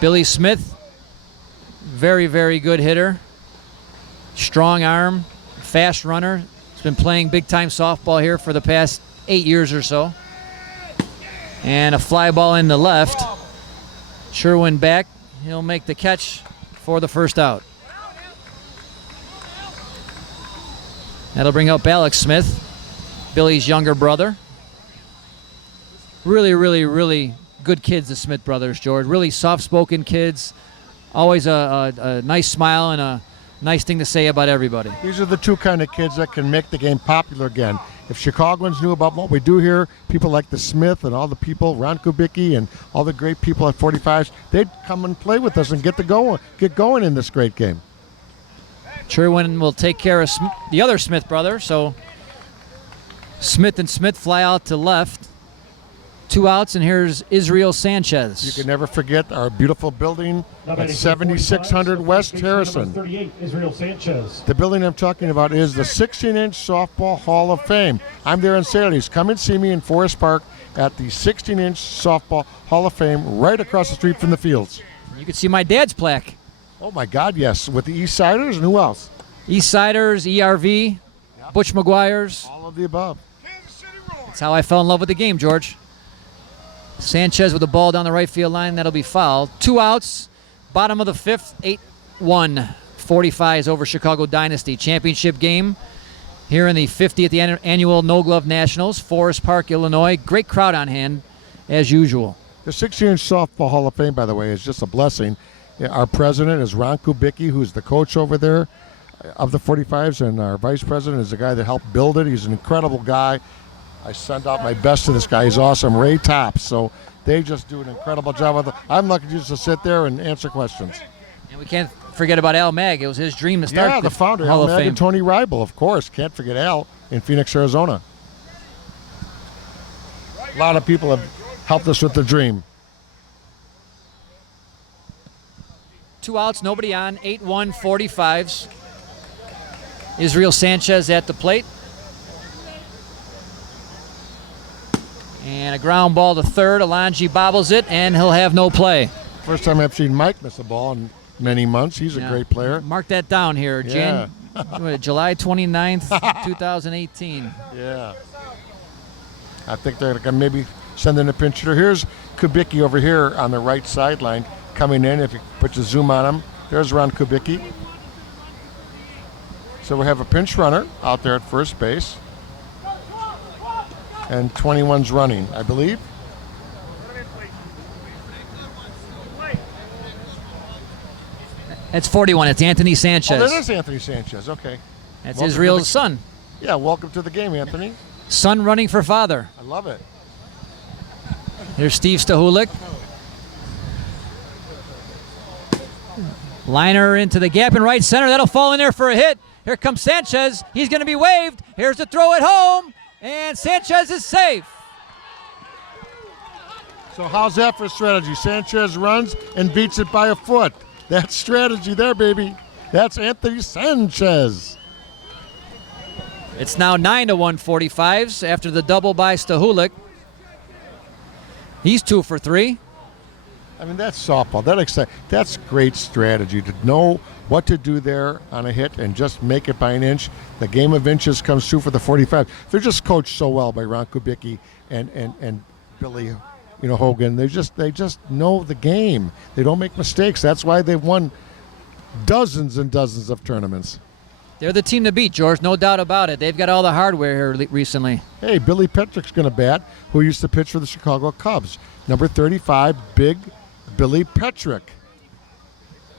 Billy Smith, very, very good hitter. Strong arm, fast runner. He's been playing big-time softball here for the past 8 years or so. And a fly ball in the left. Sherwin back. He'll make the catch for the first out. That'll bring up Alex Smith, Billy's younger brother. Really, really, really good kids, the Smith brothers, George. Really soft-spoken kids. Always a nice smile and a nice thing to say about everybody. These are the two kind of kids that can make the game popular again. If Chicagoans knew about what we do here, people like the Smith and all the people, Ron Kubicki and all the great people at 45s, they'd come and play with us and get going in this great game. Sherwin will take care of the other Smith brother, so Smith and Smith fly out to left. 2 outs, and here's Israel Sanchez. You can never forget our beautiful building at 7600 West Harrison. 38, Israel Sanchez. The building I'm talking about is the 16-inch Softball Hall of Fame. I'm there on Saturdays. Come and see me in Forest Park at the 16-inch Softball Hall of Fame right across the street from the fields. You can see my dad's plaque. Oh, my God, yes. With the East Siders and who else? East Siders, ERV, Butch McGuire's. All of the above. That's how I fell in love with the game, George. Sanchez with the ball down the right field line. That'll be fouled. 2 outs. Bottom of the 5th. 8-1. 45s over Chicago Dynasty. Championship game here in the 50th annual No Glove Nationals. Forest Park, Illinois. Great crowd on hand, as usual. The 16-inch Softball Hall of Fame, by the way, is just a blessing. Our president is Ron Kubicki, who's the coach over there of the 45s, and our vice president is the guy that helped build it. He's an incredible guy. I send out my best to this guy. He's awesome. Ray Tops. So they just do an incredible job with it. I'm lucky just to sit there and answer questions. And we can't forget about Al Mag. It was his dream to start the founder, Hall Al of Mag Fame. and Tony Ribel, of course. Can't forget Al in Phoenix, Arizona. A lot of people have helped us with the dream. 2 outs, nobody on. 8-1, 45s. Israel Sanchez at the plate. And a ground ball to third. Alonji bobbles it, and he'll have no play. First time I've seen Mike miss a ball in many months. He's a great player. Mark that down here. Yeah. July 29th, 2018. Yeah. I think they're going to maybe send in a pinch hitter. Here's Kubicki over here on the right sideline coming in. If you put your zoom on him, there's Ron Kubicki. So we have a pinch runner out there at first base. And 21's running, I believe. That's 41. It's Anthony Sanchez. Oh, that is Anthony Sanchez. Okay. That's Welcome Israel's son. Yeah, welcome to the game, Anthony. Son running for father. I love it. Here's Steve Stahulik. Liner into the gap in right center. That'll fall in there for a hit. Here comes Sanchez. He's going to be waved. Here's the throw at home. And Sanchez is safe. So how's that for strategy? Sanchez runs and beats it by a foot. That's strategy there, baby. That's Anthony Sanchez. It's now 9-1 45s after the double by Stahulik. He's 2 for 3. I mean, that's softball. That's great strategy to know what to do there on a hit and just make it by an inch. The game of inches comes through for the 45. They're just coached so well by Ron Kubicki and Billy, Hogan. They just know the game. They don't make mistakes. That's why they've won dozens and dozens of tournaments. They're the team to beat, George. No doubt about it. They've got all the hardware here recently. Hey, Billy Petrick's going to bat, who used to pitch for the Chicago Cubs. Number 35, Big Billy Petrick.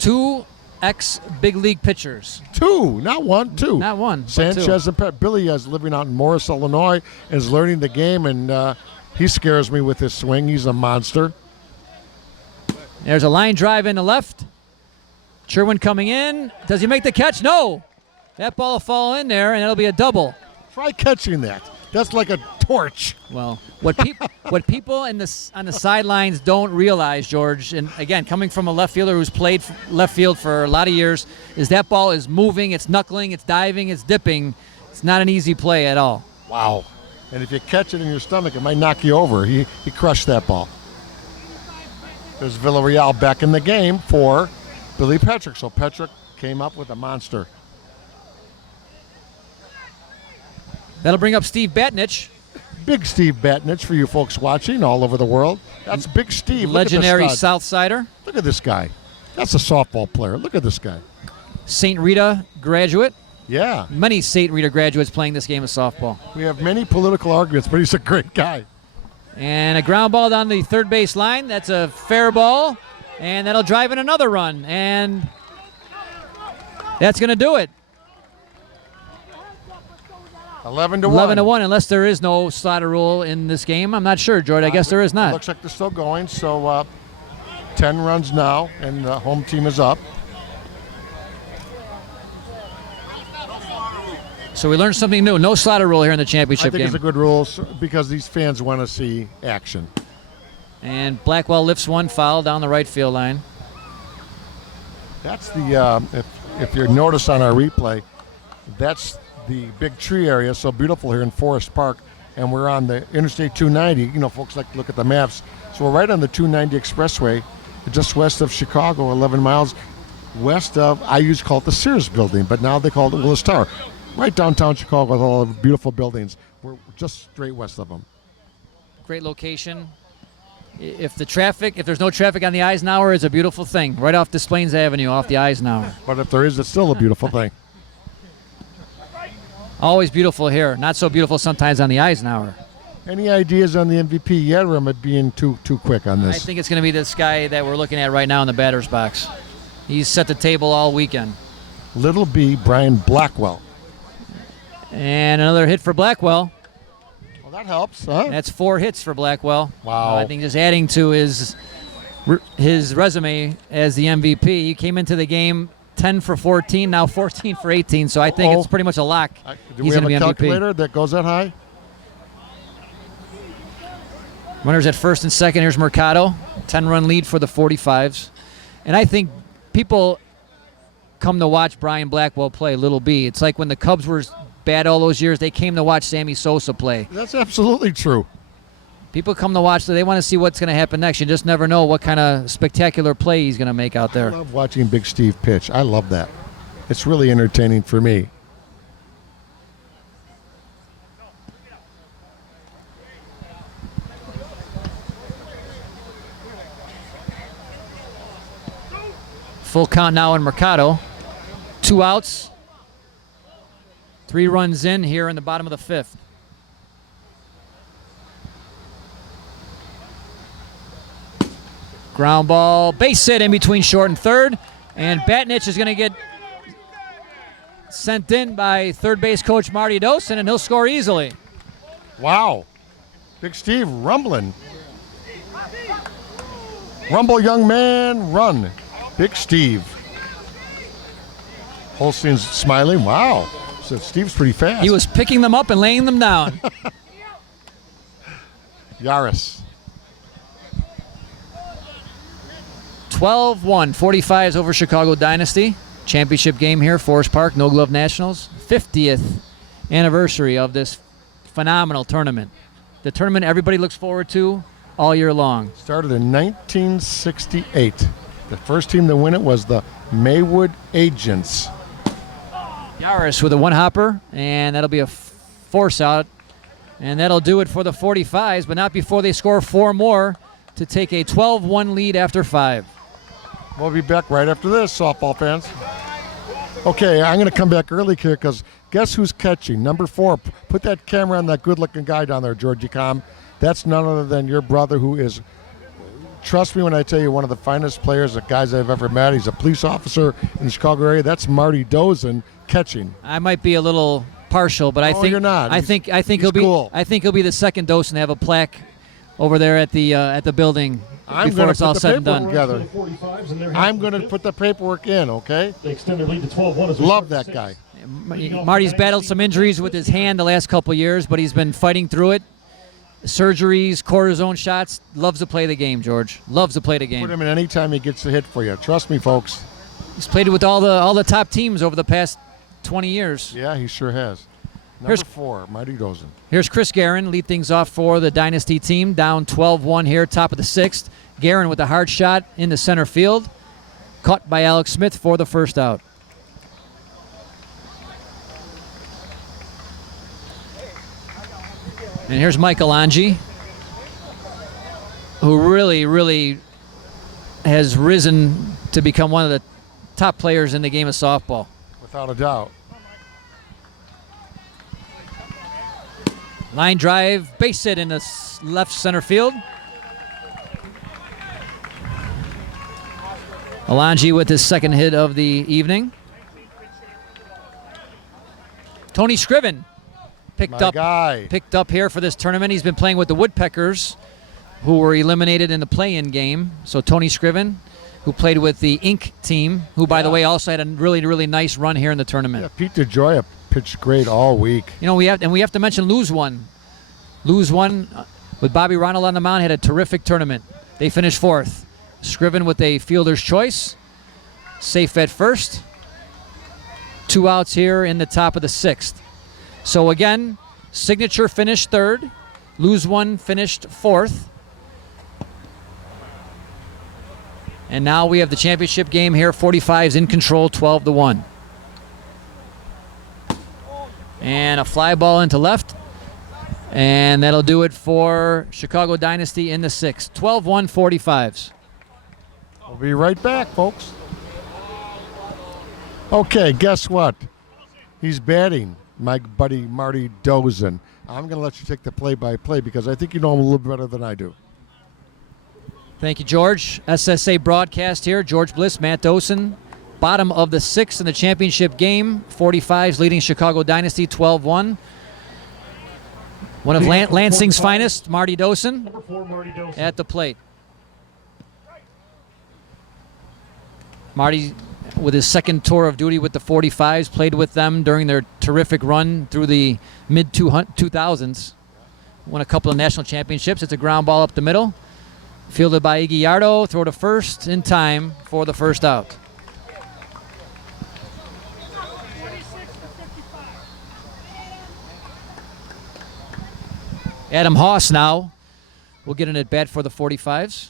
2 ex-big league pitchers. 2, not 1, 2. Not 1, Sanchez and Billy is living out in Morris, Illinois, and is learning the game, and he scares me with his swing. He's a monster. There's a line drive in the left. Sherwin coming in. Does he make the catch? No. That ball will fall in there, and it'll be a double. Try catching that. That's like a torch. Well, what people on the sidelines don't realize, George, and again, coming from a left fielder who's played left field for a lot of years, is that ball is moving, it's knuckling, it's diving, it's dipping. It's not an easy play at all. Wow. And if you catch it in your stomach, it might knock you over. He crushed that ball. There's Villarreal back in the game for Billy Petrick. So Petrick came up with a monster. That'll bring up Steve Batnich. Big Steve Batnich for you folks watching all over the world. That's Big Steve. Legendary Look at Southsider. Look at this guy. That's a softball player. Look at this guy. St. Rita graduate. Yeah. Many St. Rita graduates playing this game of softball. We have many political arguments, but he's a great guy. And a ground ball down the third base line. That's a fair ball. And that'll drive in another run. And that's going to do it. 11-1. 11-1, unless there is no slaughter rule in this game. I'm not sure, George. I guess there is not. Looks like they're still going. So 10 runs now, and the home team is up. So we learned something new. No slaughter rule here in the championship I think game. it's a good rule because these fans want to see action. And Blackwell lifts one foul down the right field line. That's the, if you notice on our replay, that's the big tree area, so beautiful here in Forest Park. And we're on the Interstate 290. You know, folks like to look at the maps. So we're right on the 290 Expressway, just west of Chicago, 11 miles west of, I used to call it the Sears building, but now they call it Willis Tower. Right downtown Chicago with all the beautiful buildings. We're just straight west of them. Great location. If there's no traffic on the Eisenhower, it's a beautiful thing. Right off Des Plaines Avenue, off the Eisenhower. But if there is, it's still a beautiful thing. Always beautiful here. Not so beautiful sometimes on the Eisenhower. Any ideas on the MVP yet, or am I being too quick on this? I think it's going to be this guy that we're looking at right now in the batter's box. He's set the table all weekend. Little B, Brian Blackwell. And another hit for Blackwell. Well, that helps, huh? That's 4 hits for Blackwell. Wow. I think just adding to his resume as the MVP. He came into the game 10 for 14, now 14 for 18, so I think it's pretty much a lock. Do we have a calculator that goes that high? Runners at first and second. Here's Mercado. 10-run lead for the 45s. And I think people come to watch Brian Blackwell play, Little B. It's like when the Cubs were bad all those years, they came to watch Sammy Sosa play. That's absolutely true. People come to watch, they want to see what's going to happen next. You just never know what kind of spectacular play he's going to make out there. I love watching Big Steve pitch. I love that. It's really entertaining for me. Full count now in Mercado. 2 outs. 3 runs in here in the bottom of the 5th. Ground ball, base hit in between short and third. And Batnich is going to get sent in by third base coach Marty Dosen, and he'll score easily. Wow. Big Steve rumbling. Rumble, young man, run. Big Steve. Holstein's smiling. Wow. So Steve's pretty fast. He was picking them up and laying them down. Yaris. 12-1, 45s over Chicago Dynasty. Championship game here, Forest Park, No Glove Nationals. 50th anniversary of this phenomenal tournament. The tournament everybody looks forward to all year long. Started in 1968. The first team to win it was the Maywood Agents. Yaris with a 1-hopper, and that'll be a force out. And that'll do it for the 45s, but not before they score 4 more to take a 12-1 lead after 5. We'll be back right after this, softball fans. Okay, I'm going to come back early here because guess who's catching? Number 4. Put that camera on that good-looking guy down there, Georgie Com. That's none other than your brother, who is, trust me when I tell you, one of the finest players, the guys I've ever met. He's a police officer in the Chicago area. That's Marty Dosen catching. I might be a little partial, but I think you're not. I think he'll be cool. I think he'll be the second Dosen to have a plaque over there at the building before it's all said and done. Together. I'm going to put the paperwork in, okay? They extend their lead to 12-1. Love that guy. Marty's battled some injuries with his hand the last couple years, but he's been fighting through it. Surgeries, cortisone shots. Loves to play the game, George. Loves to play the game. Put him in any time he gets a hit for you. Trust me, folks. He's played with all the top teams over the past 20 years. Yeah, he sure has. Number 4, Marty Dosen. Here's Chris Guerin, lead things off for the Dynasty team. Down 12-1 here, top of the 6th. Guerin with a hard shot into center field. Caught by Alex Smith for the first out. And here's Michael Angie, who really has risen to become one of the top players in the game of softball. Without a doubt. Line drive, base hit in the left center field. Alonji with his second hit of the evening. Tony Scriven picked up here for this tournament. He's been playing with the Woodpeckers, who were eliminated in the play-in game. So Tony Scriven, who played with the Inc. team, who, by the way, also had a really, really nice run here in the tournament. Yeah, Pete DeGioia pitched great all week. You know, we have to mention Lose One. Lose One with Bobby Ronald on the mound had a terrific tournament. They finished fourth. Scriven with a fielder's choice. Safe at first. 2 outs here in the top of the 6th. So again, Signature finished 3rd. Lose One finished 4th. And now we have the championship game here. 45's in control, 12-1. And a fly ball into left. And that'll do it for Chicago Dynasty in the 6th. 12-1, 45's. We'll be right back, folks. Okay, guess what? He's batting, my buddy Marty Dozen. I'm going to let you take the play-by-play because I think you know him a little better than I do. Thank you, George. SSA broadcast here. George Bliss, Matt Dosen. Bottom of the 6th in the championship game. 45's leading Chicago Dynasty 12-1. One of Lansing's finest, Marty Dosen, at the plate. Marty, with his second tour of duty with the 45's, played with them during their terrific run through the mid-2000s. Won a couple of national championships. It's a ground ball up the middle. Fielded by Iggy Yardo. Throw to first in time for the first out. Adam Haas now will get an at-bat for the 45's.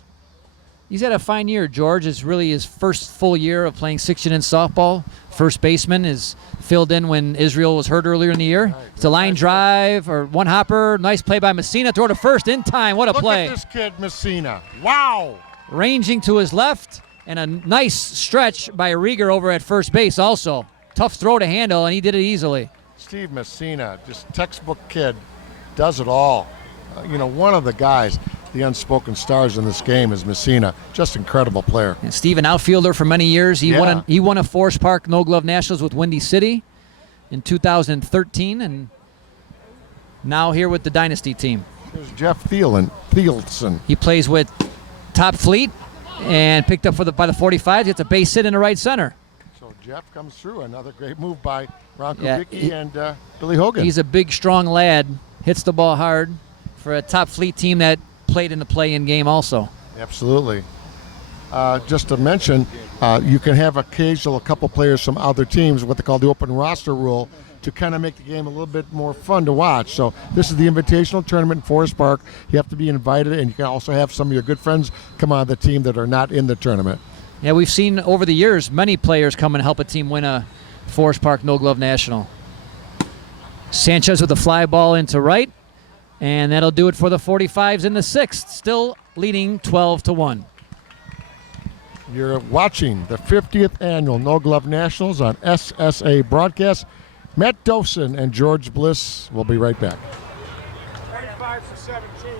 He's had a fine year, George. It's really his first full year of playing 6-inning softball. First baseman is filled in when Israel was hurt earlier in the year. It's a line drive or one hopper. Nice play by Messina. Throw to first in time. What a play. Look at this kid, Messina. Wow. Ranging to his left, and a nice stretch by Rieger over at first base also. Tough throw to handle, and he did it easily. Steve Messina, just textbook kid, does it all. One of the guys, the unspoken stars in this game is Messina. Just incredible player. And Steve, an outfielder for many years. He won a Forest Park No Glove Nationals with Windy City in 2013, and now here with the Dynasty team. There's Jeff Fieldson. He plays with Top Fleet and picked up by the 45. Gets a base hit in the right center. So Jeff comes through. Another great move by Ron Kubicki and Billy Hogan. He's a big, strong lad. Hits the ball hard for a Top Fleet team that played in the play-in game also. Absolutely. Just to mention, you can have a couple players from other teams, what they call the open roster rule, to kind of make the game a little bit more fun to watch. So this is the invitational tournament in Forest Park. You have to be invited, and you can also have some of your good friends come on the team that are not in the tournament. Yeah, we've seen over the years many players come and help a team win a Forest Park No Glove National. Sanchez with a fly ball into right. And that'll do it for the 45's in the 6th, still leading 12-1. You're watching the 50th Annual No Glove Nationals on SSA Broadcast. Matt Dosen and George Bliss will be right back. 35-17.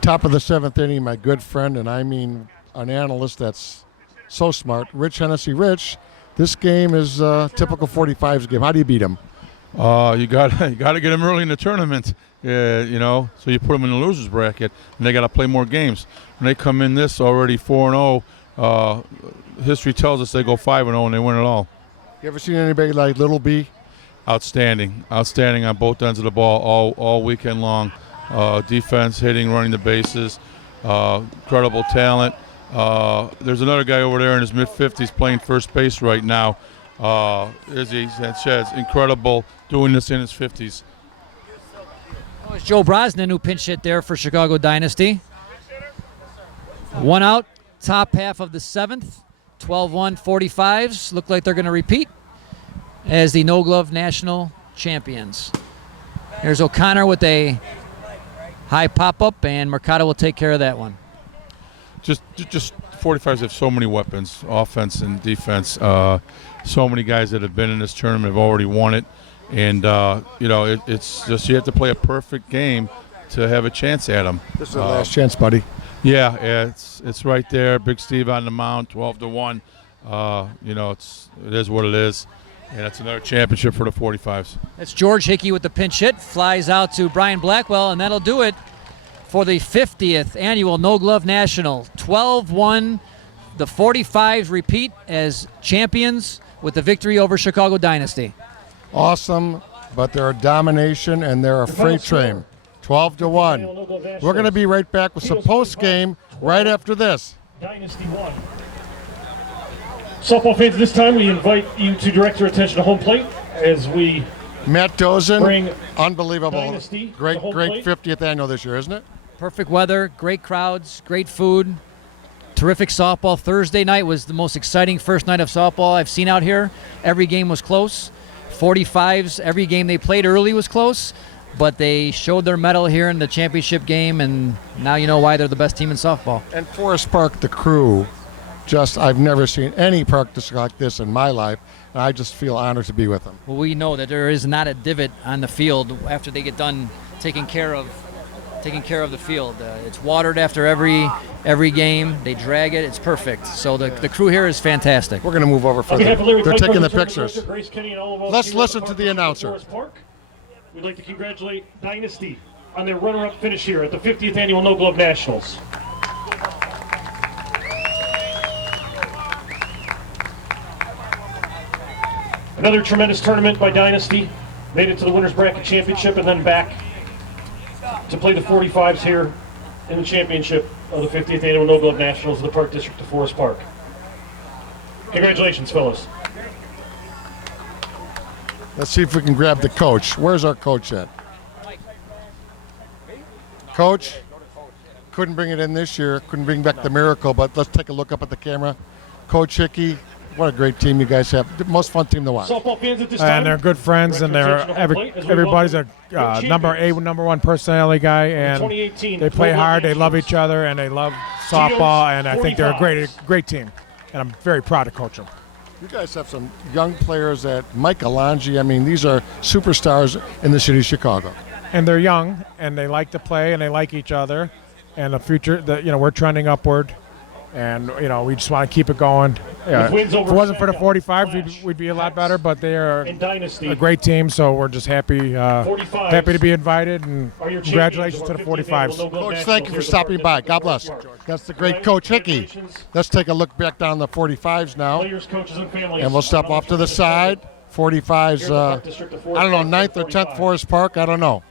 Top of the 7th inning, my good friend, and I mean an analyst that's so smart, Rich Hennessy. Rich, this game is a typical 45's game. How do you beat him? You got to get them early in the tournament, so you put them in the losers bracket, and they got to play more games. When they come in this already 4-0, history tells us they go 5-0 and they win it all. You ever seen anybody like Little B? Outstanding on both ends of the ball all weekend long. Defense, hitting, running the bases, incredible talent. There's another guy over there in his mid-50s playing first base right now. Izzy Sanchez, incredible, doing this in his 50s. It was Joe Brosnan who pinch hit there for Chicago Dynasty. 1 out, top half of the 7th. 12-1 45's. Look like they're going to repeat as the No Glove National champions. Here's O'Connor with a high pop-up, and Mercado will take care of that one. Just 45s have so many weapons, offense and defense. So many guys that have been in this tournament have already won it, And it's just you have to play a perfect game to have a chance at them. This is the last chance, buddy. Yeah, it's right there. Big Steve on the mound, 12-1. It is what it is, and it's another championship for the 45s. That's George Hickey with the pinch hit. Flies out to Brian Blackwell, and that'll do it for the 50th annual No Glove National. 12-1. The 45s repeat as champions with the victory over Chicago Dynasty. Awesome, but they're a domination and they're a freight train. 12-1. We're going to be right back with some post game right after this. Dynasty 1. Softball fans, this time we invite you to direct your attention to home plate as we Matt Dozen, bring unbelievable. Dynasty Great to home 50th annual this year, isn't it? Perfect weather, great crowds, great food, terrific softball. Thursday night was the most exciting first night of softball I've seen out here. Every game was close. 45s, every game they played early was close, but they showed their mettle here in the championship game, and now you know why they're the best team in softball. And Forest Park, the crew, I've never seen any practice like this in my life, and I just feel honored to be with them. Well, we know that there is not a divot on the field after they get done taking care of the field. It's watered after every game. They drag it. It's perfect. So the crew here is fantastic. We're going to move over further. They're taking the pictures. Let's listen to the announcer. We'd like to congratulate Dynasty on their runner-up finish here at the 50th Annual No Glove Nationals. Another tremendous tournament by Dynasty. Made it to the Winners Bracket Championship and then back to play the 45s here in the championship of the 50th Annual No Glove Nationals of the Park District of Forest Park. Congratulations, fellas. Let's see if we can grab the coach. Where's our coach at? Coach? Couldn't bring it in this year. Couldn't bring back the miracle, but let's take a look up at the camera. Coach Hickey, what a great team you guys have. The most fun team to watch. Softball fans at this time. And they're good friends, and everybody's a number one personality guy, and they play hard. They love each other, and they love softball, and I think they're a great team. And I'm very proud to coach them. You guys have some young players at Mike Alonji. I mean, these are superstars in the city of Chicago. And they're young, and they like to play, and they like each other. And the future, we're trending upward. And, we just want to keep it going. If it wasn't for the 45s, we'd be a lot better, but they are a great team, so we're just happy to be invited, and congratulations to the 45s. Coach, thank you for stopping by. God bless. That's the great Coach Hickey. Let's take a look back down the 45s now, and we'll step off to the side. 45s, I don't know, 9th or 10th Forest Park, I don't know.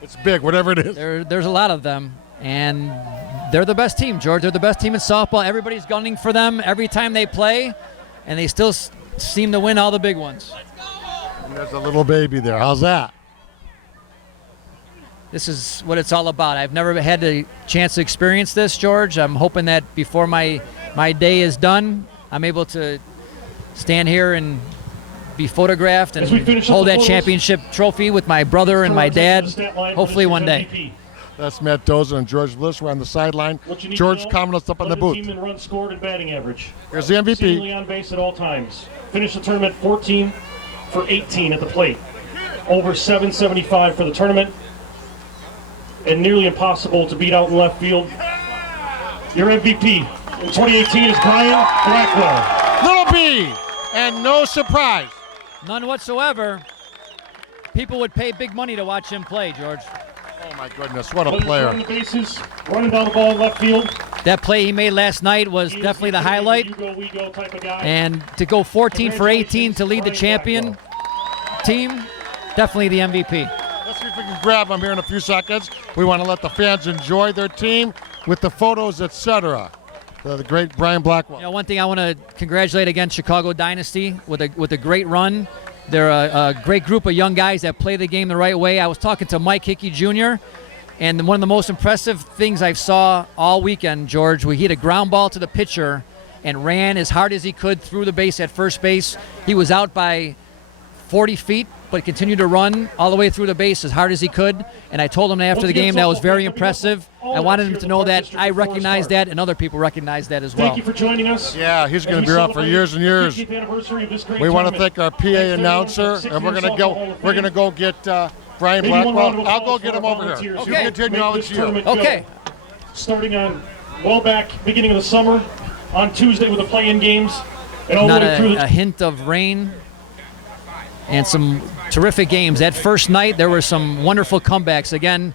It's big, whatever it is. There's a lot of them, and they're the best team, George. They're the best team in softball. Everybody's gunning for them every time they play, and they still seem to win all the big ones. And there's a little baby there. How's that? This is what it's all about. I've never had the chance to experience this, George. I'm hoping that before my day is done, I'm able to stand here and be photographed and hold that championship trophy with my brother and my dad, hopefully one day. That's Matt Dozen and George Bliss. We're on the sideline. George coming us up on the booth. Team in runs scored and batting average. Here's the MVP. Seemingly on base at all times. Finished the tournament 14 for 18 at the plate. Over 775 for the tournament. And nearly impossible to beat out in left field. Your MVP in 2018 is Brian Blackwell. Little B, and no surprise. None whatsoever. People would pay big money to watch him play, George. Oh my goodness, what a player. Running the bases, running down the ball in left field. That play he made last night was definitely the highlight. We go type of guy. And to go 14 for 18 to lead the champion team, definitely the MVP. Let's see if we can grab him here in a few seconds. We want to let the fans enjoy their team with the photos, etc. The great Brian Blackwell. One thing I want to congratulate again Chicago Dynasty with a great run. They're a great group of young guys that play the game the right way. I was talking to Mike Hickey Jr., and one of the most impressive things I saw all weekend, George, he hit a ground ball to the pitcher and ran as hard as he could through the base at first base. He was out by 40 feet, but continued to run all the way through the base as hard as he could. And I told him after the game that was very impressive. I wanted him to know that I recognize that and other people recognize that as well. Thank you for joining us. Yeah, he's going to be around for years and years. We want to thank our PA announcer, and we're going to go get Brian Blackwell. I'll go get him over here. Okay. You continue on with you. Okay. Starting on beginning of the summer on Tuesday with the play-in games. And all Not the way through a hint of rain and some terrific games. That first night, there were some wonderful comebacks. Again,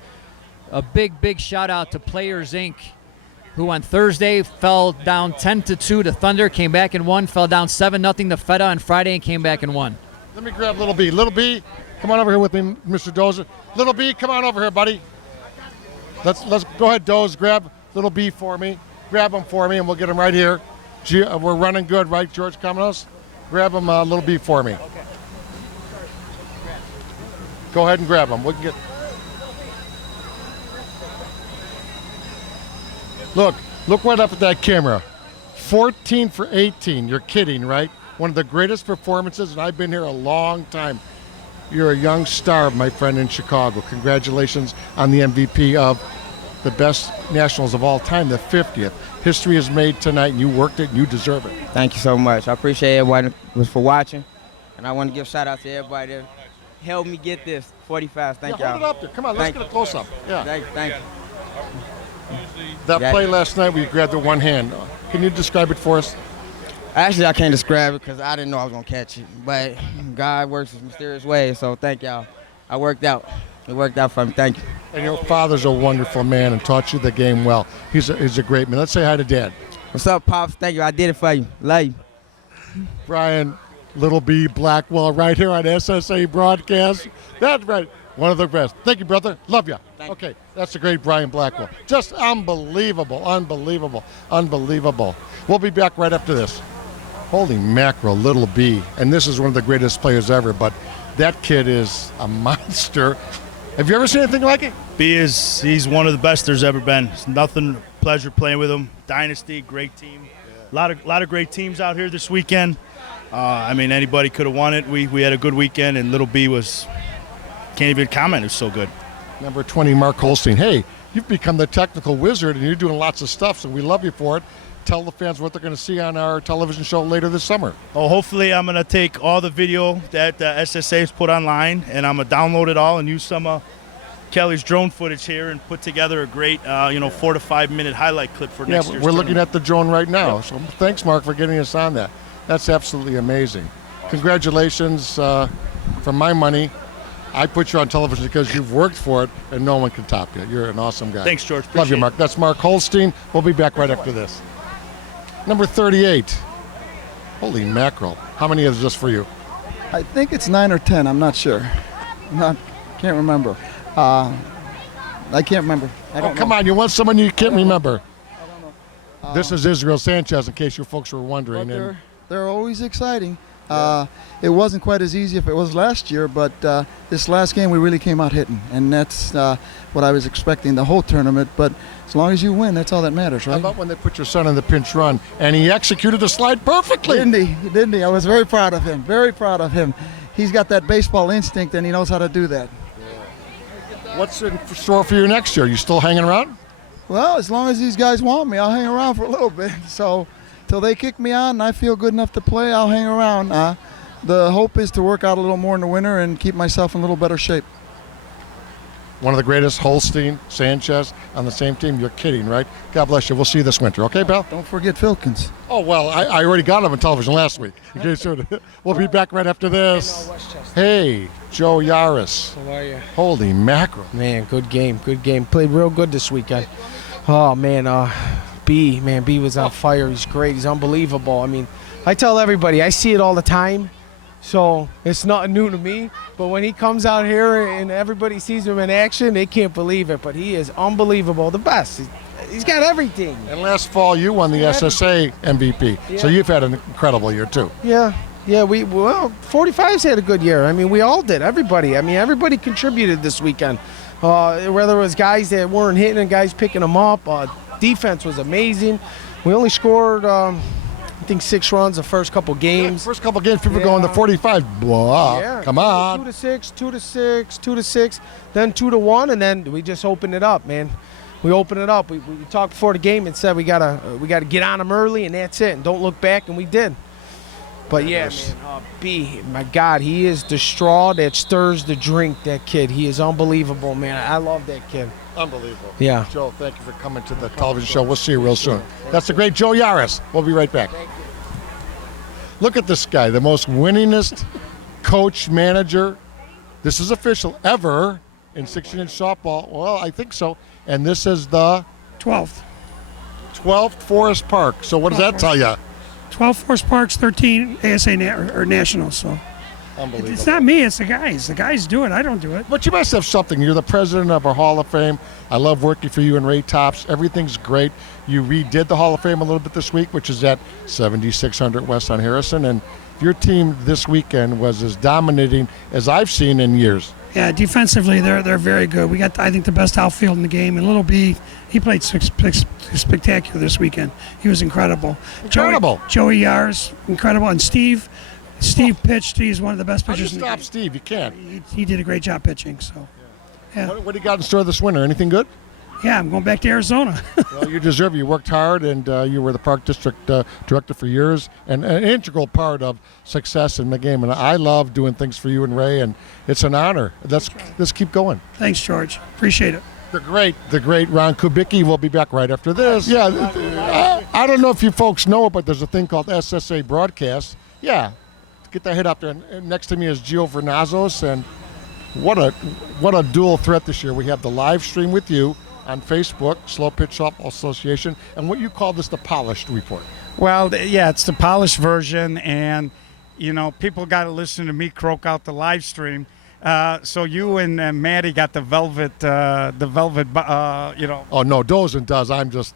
a big shout out to Players Inc., who on Thursday fell down 10-2 to Thunder, came back and won, fell down 7-0 to Feta on Friday and came back and won. Let me grab Little B. Little B, come on over here with me, Mr. Dozer. Little B, come on over here, buddy. Let's go ahead, Doze. Grab Little B for me. Grab him for me, and we'll get him right here. We're running good, right, George Kamenos? Grab him, Little B, for me. Okay. Go ahead and grab him. We can get. Look right up at that camera. 14 for 18. You're kidding, right? One of the greatest performances, and I've been here a long time. You're a young star, my friend, in Chicago. Congratulations on the MVP of the best Nationals of all time, the 50th. History is made tonight, and you worked it, and you deserve it. Thank you so much. I appreciate everybody for watching, and I want to give shout out to everybody that helped me get this 45. Thank y'all. Hold it up there. Come on, let's get a close up. Yeah. Thank you. That play last night where you grabbed it one hand. Can you describe it for us? Actually, I can't describe it because I didn't know I was going to catch it. But God works in mysterious ways, so thank y'all. I worked out. It worked out for me. Thank you. And your father's a wonderful man and taught you the game well. He's a great man. Let's say hi to Dad. What's up, Pops? Thank you. I did it for you. Love you. Brian, Little B Blackwell, right here on SSA Broadcast. That's right. One of the best. Thank you, brother. Love you. Okay, that's the great Brian Blackwell. Just unbelievable, unbelievable, unbelievable. We'll be back right after this. Holy mackerel, Little B. And this is one of the greatest players ever, but that kid is a monster. Have you ever seen anything like it? He's one of the best there's ever been. It's nothing pleasure playing with him. Dynasty, great team. A lot of great teams out here this weekend. I mean, anybody could have won it. We had a good weekend, and Little B can't even comment. It's so good. Number 20, Mark Holstein. Hey, you've become the technical wizard, and you're doing lots of stuff, so we love you for it. Tell the fans what they're going to see on our television show later this summer. Oh, hopefully I'm going to take all the video that SSA has put online, and I'm going to download it all and use some Kelly's drone footage here and put together a great 4 to 5 minute highlight clip for next year's we're tournament. looking at the drone right now. Yep. So thanks, Mark, for getting us on that. That's absolutely amazing. Congratulations. For my money, I put you on television because you've worked for it, and no one can top you. You're an awesome guy. Thanks, George. Love you, Mark. That's Mark Holstein. We'll be back right after this. Number 38. Holy mackerel. How many is this for you? I think it's 9 or 10. I'm not sure. Can't remember. I can't remember. Come on. You want someone you can't remember. I don't know. This is Israel Sanchez, in case you folks were wondering. But they're always exciting. It wasn't quite as easy if it was last year, but this last game we really came out hitting, and that's what I was expecting the whole tournament. But as long as you win, that's all that matters, right? How about when they put your son in the pinch run, and he executed the slide perfectly? Didn't he? I was very proud of him. Very proud of him. He's got that baseball instinct, and he knows how to do that. What's in store for you next year? You still hanging around? Well, as long as these guys want me, I'll hang around for a little bit. So till they kick me out and I feel good enough to play, I'll hang around. The hope is to work out a little more in the winter and keep myself in a little better shape. One of the greatest, Holstein, Sanchez, on the same team. You're kidding, right? God bless you. We'll see you this winter. Okay, pal? Don't forget Filkins. Oh, well, I already got him on television last week. We'll be back right after this. Hey, Joe Yaris. How are you? Holy mackerel. Man, good game. Played real good this weekend. Oh, man, B was on fire. He's great. He's unbelievable. I mean, I tell everybody, I see it all the time. So it's not new to me, but when he comes out here and everybody sees him in action, they can't believe it. But he is unbelievable, the best. He's got everything. And last fall, you won the SSA MVP, yeah. So you've had an incredible year too. Yeah. 45's had a good year. I mean, we all did. Everybody. I mean, everybody contributed this weekend. Whether it was guys that weren't hitting and guys picking them up. Defense was amazing. We only scored I think 6 runs the first couple games. First couple games, people going to 45. Blah. Yeah. Come on. 2 to 6, 2 to 6, 2 to 6, then 2 to 1, and then we just opened it up, man. We opened it up. We talked before the game and said we gotta get on them early, and that's it, and don't look back, and we did. But yeah, man, B, my God, he is the straw that stirs the drink, that kid. He is unbelievable, man. I love that kid. Unbelievable. Yeah. Joe, thank you for coming to the television show. We'll see you real soon. That's the great Joe Yaris. We'll be right back. Look at this guy, the most winningest coach, manager, this is official, ever in 16-inch softball. Well, I think so. And this is the 12th Forest Park. So what does that tell you? 12 Forest Parks, 13 ASA or Nationals. So Unbelievable. it's not me, it's the guys. The guys do it. I don't do it. But you must have something. You're the president of our Hall of Fame. I love working for you and Ray Tops. Everything's great. You redid the Hall of Fame a little bit this week, which is at 7600 West on Harrison. And your team this weekend was as dominating as I've seen in years. Yeah, defensively, they're very good. We got, I think, the best outfield in the game. And Little B, he played spectacular this weekend. He was incredible. Incredible. Joey Yars, incredible. And Steve pitched. He's one of the best How do you pitchers in the stop game. Steve? You can't. He did a great job pitching. So, yeah. What do you got in store this winter? Anything good? Yeah, I'm going back to Arizona. Well, you deserve it. You worked hard, and you were the Park District Director for years, and an integral part of success in the game. And I love doing things for you and Ray, and it's an honor. Let's keep going. Thanks, George. Appreciate it. The great Ron Kubicki will be back right after this. Yeah, I don't know if you folks know it, but there's a thing called SSA Broadcast. Yeah, get that hit up there. And next to me is Gio Vernazos, and what a dual threat this year. We have the live stream with you on Facebook, Slow Pitch Softball Association, and what you call this the polished report. Well, yeah, it's the polished version, and people got to listen to me croak out the live stream. So you and Maddie got the velvet. Oh no, does and does. I'm just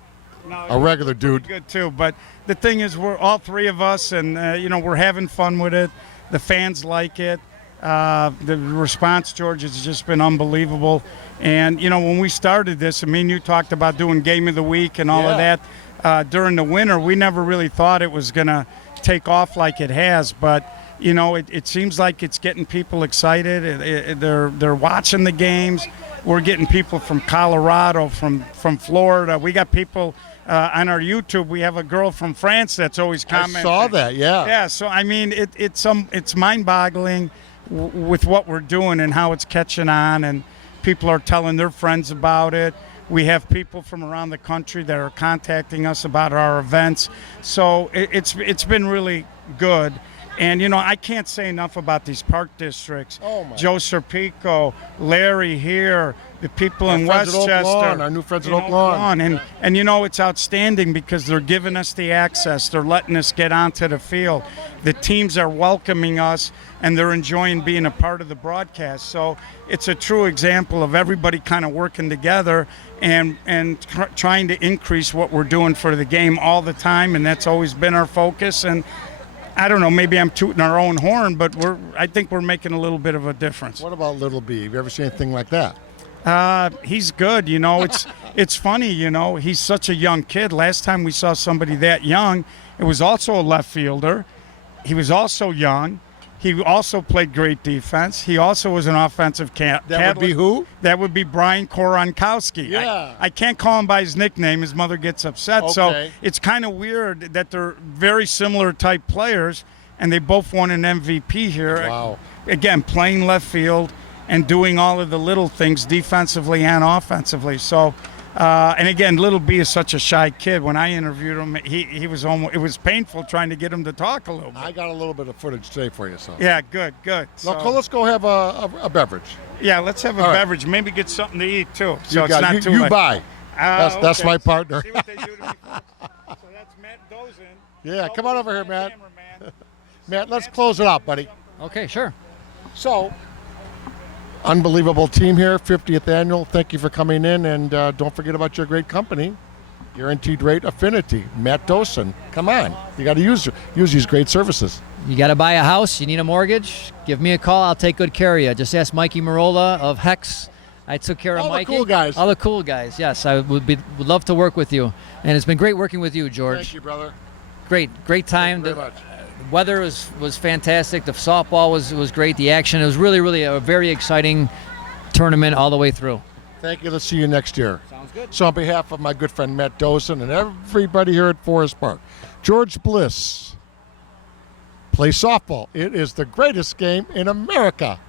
a regular dude. Good too, but the thing is, we're all three of us, and we're having fun with it. The fans like it. The response, George, has just been unbelievable. And, when we started this, you talked about doing Game of the Week and all of that during the winter. We never really thought it was going to take off like it has. But, it seems like it's getting people excited. They're watching the games. We're getting people from Colorado, from Florida. We got people on our YouTube. We have a girl from France that's always commenting. I saw that, yeah. Yeah, so, it's mind-boggling with what we're doing and how it's catching on, and people are telling their friends about it. We have people from around the country that are contacting us about our events. So it's been really good. And, I can't say enough about these park districts. Oh my. Joe Serpico, Larry here, the people in Westchester. Our new friends at Oak Lawn. And it's outstanding because they're giving us the access. They're letting us get onto the field. The teams are welcoming us, and they're enjoying being a part of the broadcast. So it's a true example of everybody kind of working together and trying to increase what we're doing for the game all the time, and that's always been our focus. And I don't know, maybe I'm tooting our own horn, but I think we're making a little bit of a difference. What about Little B? Have you ever seen anything like that? He's good, It's funny, he's such a young kid. Last time we saw somebody that young, it was also a left fielder. He was also young. He also played great defense. He also was an offensive That would be who? That would be Brian Koronkowski. Yeah. I can't call him by his nickname. His mother gets upset. Okay. So it's kind of weird that they're very similar type players, and they both won an MVP here. Wow. Again, playing left field and doing all of the little things defensively and offensively. So, and again, Little B is such a shy kid. When I interviewed him, he was almost, it was painful trying to get him to talk a little bit. I got a little bit of footage today for you, so. Yeah, good. So, Let's go have a beverage. yeah, let's have a All right. beverage. Maybe get something to eat too. So You it's got- not you- too you late. buy. That's Okay. my partner. See what they do to me. So that's Matt Dozen. Yeah, come on over here, Matt. Matt, let's close it out, buddy. Okay, sure. So, unbelievable team here, 50th annual. Thank you for coming in, and don't forget about your great company, Guaranteed Rate Affinity. Matt Dosen, come on. You got to use these great services. You got to buy a house, you need a mortgage, give me a call, I'll take good care of you. Just ask Mikey Marola of Hex. I took care of All the Mikey. cool guys. All the cool guys, yes. I would love to work with you. And it's been great working with you, George. Thank you, brother. great time. Very much. Weather was fantastic. The softball was great. The action, it was really a very exciting tournament all the way through. Thank you. Let's see you next year. Sounds good. So on behalf of my good friend Matt Dosen and everybody here at Forest Park, George Bliss, play softball. It is the greatest game in America.